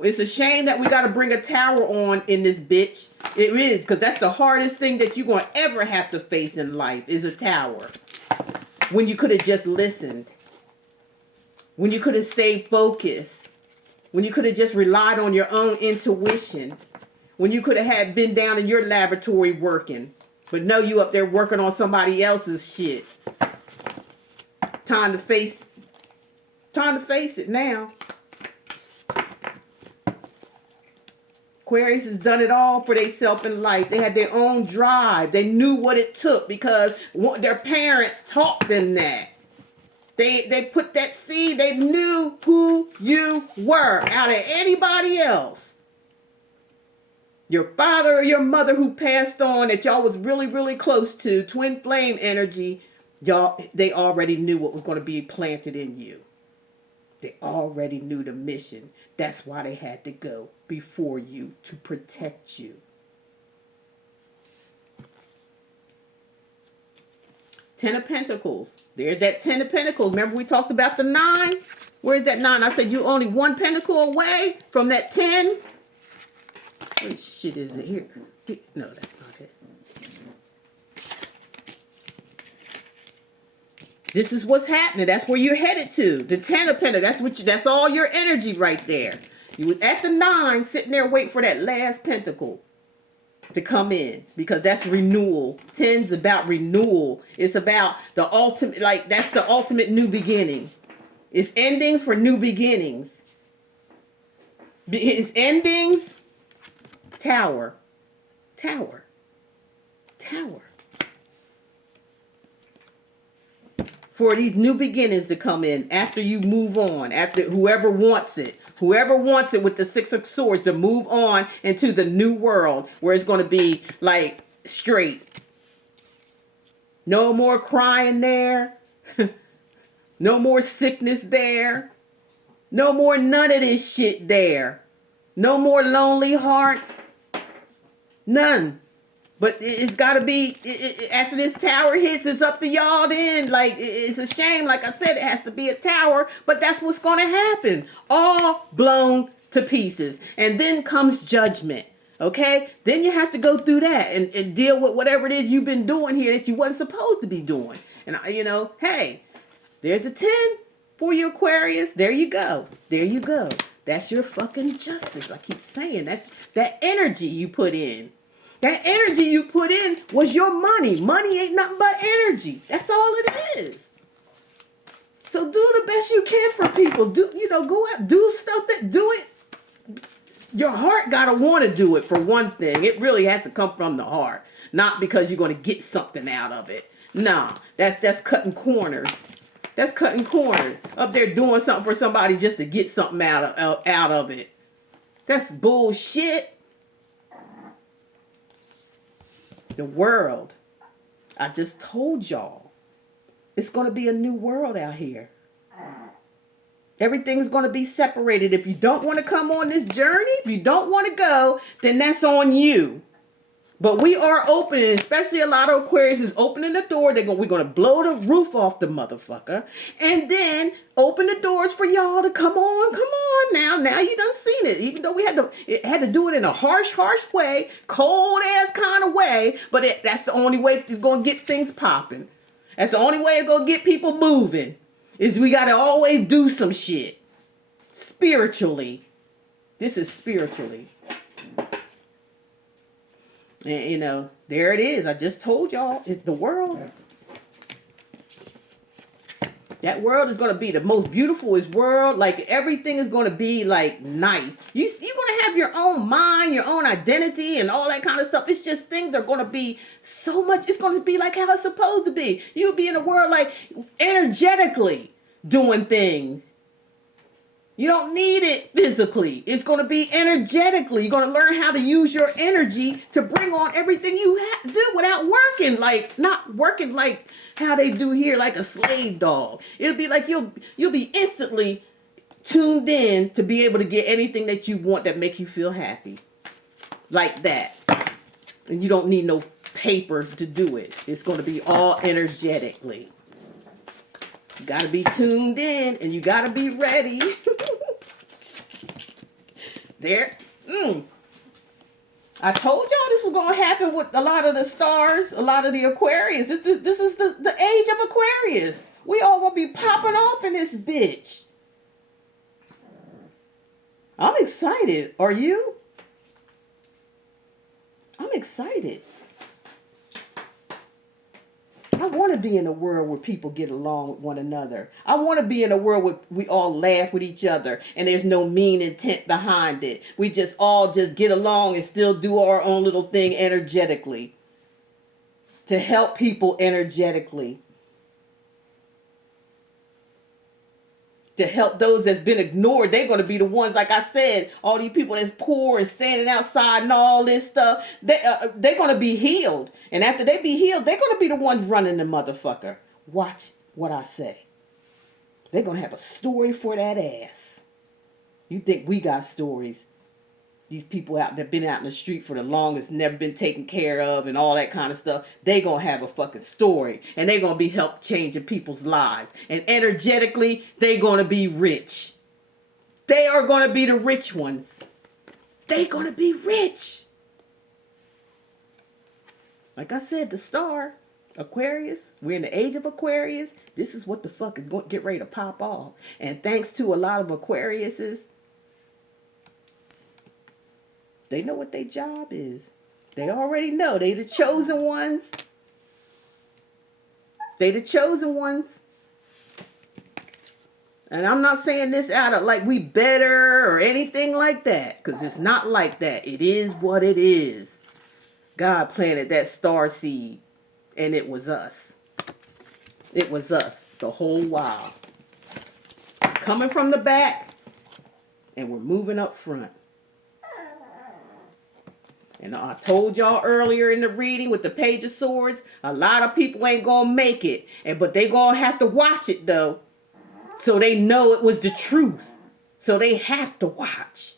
It's a shame that we got to bring a tower on in this bitch. It is, because that's the hardest thing that you're going to ever have to face in life is a tower. When you could have just listened. When you could have stayed focused. When you could have just relied on your own intuition. When you could have been down in your laboratory working. But no, you up there working on somebody else's shit. Time to face it now. Aquarius has done it all for themselves in life. They had their own drive. They knew what it took because their parents taught them that. They put that seed. They knew who you were out of anybody else. Your father or your mother who passed on that y'all was really, really close to, twin flame energy, they already knew what was going to be planted in you. They already knew the mission. That's why they had to go before you to protect you. 10 of Pentacles. There's that 10 of Pentacles. Remember we talked about the 9? Where's that 9? I said you only 1 pentacle away from that 10. What shit is it here? No, that's not it. This is what's happening. That's where you're headed to. The 10 of Pentacles. That's all your energy right there. You was at the 9, sitting there waiting for that last pentacle to come in. Because that's renewal. 10's about renewal. It's about the ultimate, like that's the ultimate new beginning. It's endings for new beginnings. It's endings. Tower. Tower. Tower. For these new beginnings to come in after you move on, after whoever wants it with the 6 of Swords to move on into the new world where it's going to be like straight. No more crying there. No more sickness there. No more none of this shit there. No more lonely hearts. None. But it's got to be, after this tower hits, it's up to y'all then. Like, it's a shame. Like I said, it has to be a tower. But that's what's going to happen. All blown to pieces. And then comes judgment. Okay? Then you have to go through that and deal with whatever it is you've been doing here that you wasn't supposed to be doing. And, hey, there's the 10 for you, Aquarius. There you go. There you go. That's your fucking justice. I keep saying that's that energy you put in. That energy you put in was your money. Money ain't nothing but energy. That's all it is. So do the best you can for people. Go out, do stuff do it. Your heart gotta want to do it for one thing. It really has to come from the heart, not because you're gonna get something out of it. Nah, that's cutting corners. That's cutting corners. Up there doing something for somebody just to get something out of it. That's bullshit. The world. I just told y'all. It's gonna be a new world out here. Everything's going to be separated. If you don't want to come on this journey, if you don't want to go, then that's on you. But we are opening, especially a lot of Aquarius is opening the door. We're going to blow the roof off the motherfucker. And then open the doors for y'all to come on now. Now you done seen it. Even though we had to do it in a harsh way, cold ass kind of way. But that's the only way it's going to get things popping. That's the only way it's going to get people moving. Is we got to always do some shit. Spiritually. This is spiritually. And, you know, there it is. I just told y'all. It's the world. That world is going to be the most beautifulest world. Like, everything is going to be, like, nice. You're going to have your own mind, your own identity, and all that kind of stuff. It's just things are going to be so much. It's going to be like how it's supposed to be. You'll be in a world, like, energetically doing things. You don't need it physically. It's going to be energetically. You're going to learn how to use your energy to bring on everything you do without working. Like, not working like how they do here, like a slave dog. It'll be like you'll be instantly tuned in to be able to get anything that you want that makes you feel happy. Like that. And you don't need no paper to do it. It's going to be all energetically. You got to be tuned in and you got to be ready. There. I told y'all this was going to happen with a lot of the stars, a lot of the Aquarius. This is the age of Aquarius. We all going to be popping off in this bitch. I'm excited. Are you? I'm excited. I want to be in a world where people get along with one another. I want to be in a world where we all laugh with each other and there's no mean intent behind it. We just all just get along and still do our own little thing energetically. To help people energetically. To help those that's been ignored. They're going to be the ones, like I said, all these people that's poor and standing outside and all this stuff. They're going to be healed. And after they be healed, they're going to be the ones running the motherfucker. Watch what I say. They're going to have a story for that ass. You think we got stories? These people out there been out in the street for the longest, never been taken care of and all that kind of stuff. They gonna have a fucking story. And they gonna be help changing people's lives. And energetically, they gonna be rich. They are gonna be the rich ones. They gonna be rich. Like I said, the star, Aquarius, we're in the age of Aquarius. This is what the fuck is going to get ready to pop off. And thanks to a lot of Aquariuses, they know what their job is. They already know. They the chosen ones. They the chosen ones. And I'm not saying this out of like we better or anything like that. Because it's not like that. It is what it is. God planted that star seed. And it was us. It was us the whole while. Coming from the back. And we're moving up front. And I told y'all earlier in the reading with the Page of Swords, a lot of people ain't gonna make it. But they gonna have to watch it though. So they know it was the truth. So they have to watch.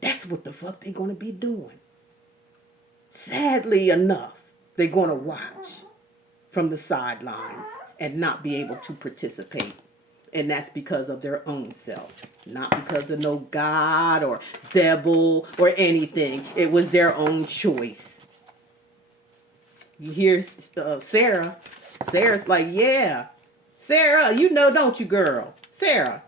That's what the fuck they gonna be doing. Sadly enough, they're gonna watch from the sidelines and not be able to participate. And that's because of their own self. Not because of no God or devil or anything. It was their own choice. You hear Sarah. Sarah's like, yeah. Sarah, you know, don't you, girl? Sarah.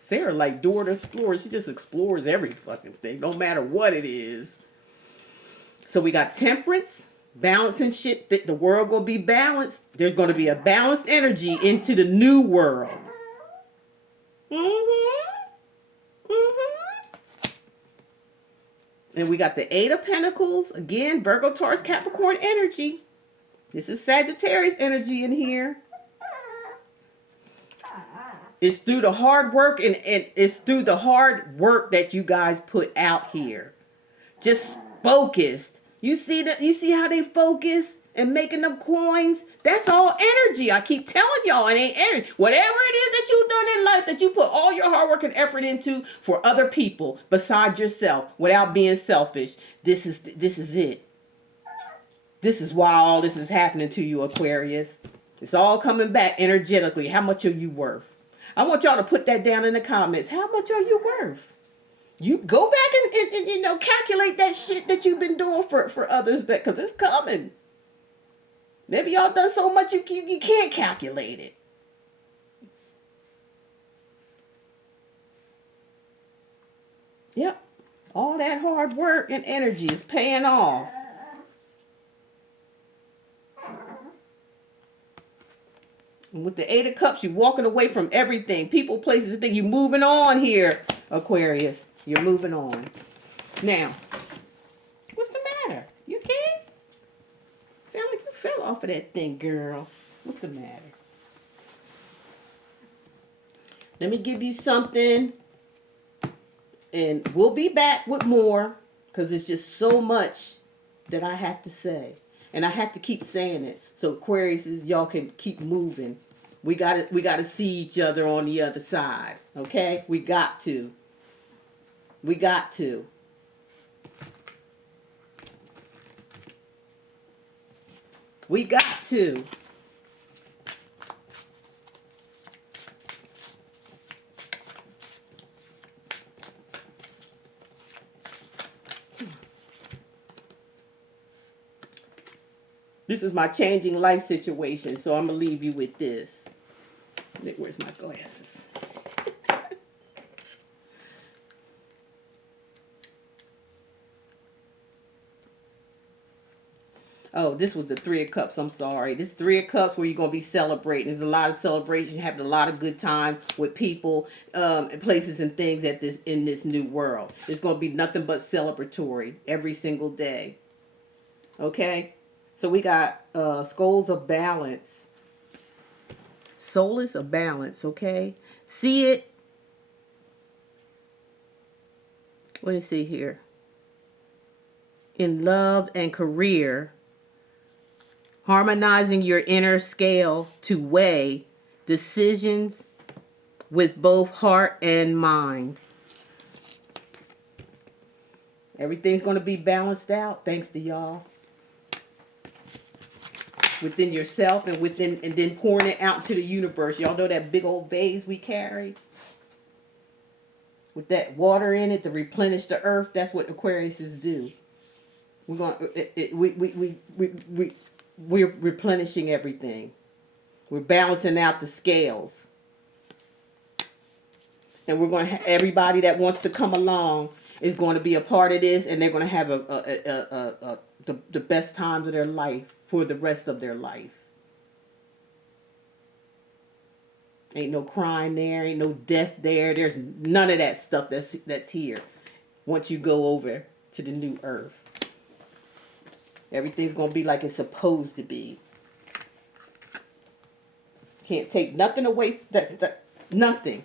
Sarah like Dora the Explorer. She just explores every fucking thing. No matter what it is. So we got temperance. Balancing shit, that the world gonna be balanced. There's gonna be a balanced energy into the new world. And we got the Eight of Pentacles. Again, Virgo, Taurus, Capricorn energy. This is Sagittarius energy in here. It's through the hard work and it's through the hard work that you guys put out here. Just focused. You see how they focus and making them coins? That's all energy. I keep telling y'all, it ain't energy. Whatever it is that you've done in life that you put all your hard work and effort into for other people besides yourself without being selfish, this is it. This is why all this is happening to you, Aquarius. It's all coming back energetically. How much are you worth? I want y'all to put that down in the comments. How much are you worth? You go back and calculate that shit that you've been doing for others, because it's coming. Maybe y'all done so much you can't calculate it. Yep. All that hard work and energy is paying off. And with the Eight of Cups, you're walking away from everything. People, places, things. You're moving on here, Aquarius. You're moving on. Now, what's the matter? You okay? Sound like you fell off of that thing, girl. What's the matter? Let me give you something. And we'll be back with more. Because it's just so much that I have to say. And I have to keep saying it. So Aquarius, y'all can keep moving. We gotta see each other on the other side. Okay? We got to. We got to. We got to. This is my changing life situation, so I'm going to leave you with this. Where's my glasses? Oh, this was the Three of Cups. I'm sorry. This Three of Cups where you're going to be celebrating. There's a lot of celebration, having a lot of good time with people, and places and things in this new world. It's going to be nothing but celebratory every single day. Okay? So we got Skulls of Balance. Solace of Balance, okay? See it. Let me see here. In love and career, harmonizing your inner scale to weigh decisions with both heart and mind. Everything's going to be balanced out thanks to y'all. Within yourself and then pouring it out into the universe. Y'all know that big old vase we carry with that water in it to replenish the earth. That's what Aquariuses do. We're replenishing everything. We're balancing out the scales, and we're going to everybody that wants to come along is going to be a part of this, and they're going to have the best times of their life for the rest of their life. Ain't no crying there, ain't no death there. There's none of that stuff that's here once you go over to the new earth. Everything's going to be like it's supposed to be. Can't take nothing away. Nothing.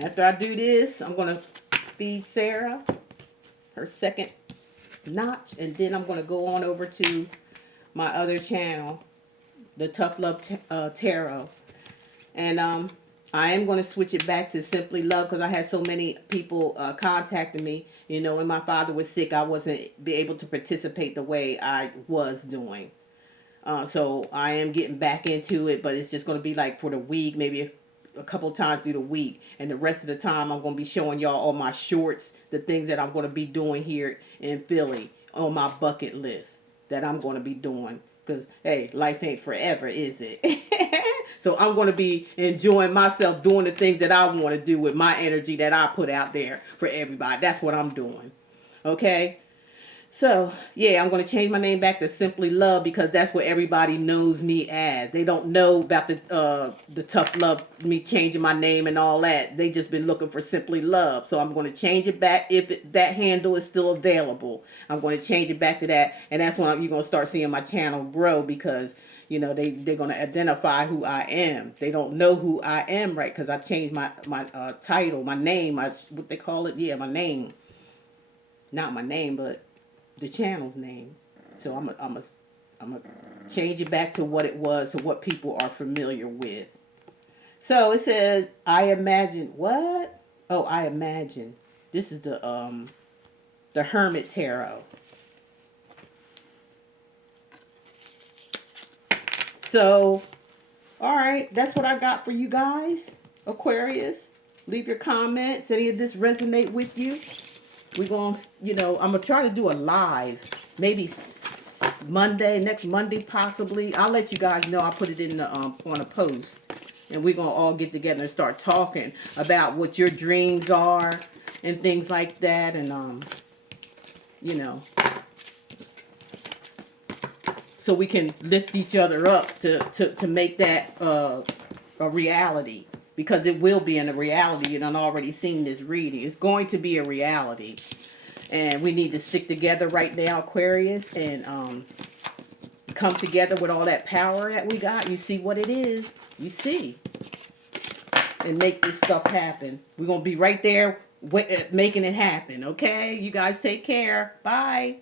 After I do this, I'm going to feed Sarah her second notch, and then I'm going to go on over to my other channel, the Tough Love Tarot, and I am going to switch it back to Simply Love because I had so many people contacting me. You know, when my father was sick, I wasn't be able to participate the way I was doing. So I am getting back into it, but it's just going to be like for the week, maybe a couple times through the week, and the rest of the time I'm going to be showing y'all all my shorts, the things that I'm going to be doing here in Philly on my bucket list that I'm going to be doing, because hey, life ain't forever, is it? So I'm going to be enjoying myself doing the things that I want to do with my energy that I put out there for everybody. That's what I'm doing. Okay? So, yeah, I'm going to change my name back to Simply Love because that's what everybody knows me as. They don't know about the tough love, me changing my name and all that. They just been looking for Simply Love. So I'm going to change it back if that handle is still available. I'm going to change it back to that. And that's when you're going to start seeing my channel grow because, you know, they're going to identify who I am. They don't know who I am, right? Because I changed my title, my name, what they call it. Yeah, my name. Not my name, but the channel's name. So I'm gonna change it back to what it was, to what people are familiar with. So it says, I imagine what? Oh, I imagine. This is the Hermit Tarot. So, all right, that's what I got for you guys, Aquarius. Leave your comments. Any of this resonate with you? We're going to, you know, I'm going to try to do a live, maybe Monday, next Monday possibly. I'll let you guys know. I'll put it in the, on a post. And we're going to all get together and start talking about what your dreams are and things like that. And, you know, so we can lift each other up to make that a reality. Because it will be in a reality. You done already seen this reading. It's going to be a reality. And we need to stick together right now, Aquarius, and come together with all that power that we got. You see what it is. You see. And make this stuff happen. We're going to be right there making it happen, okay? You guys take care. Bye.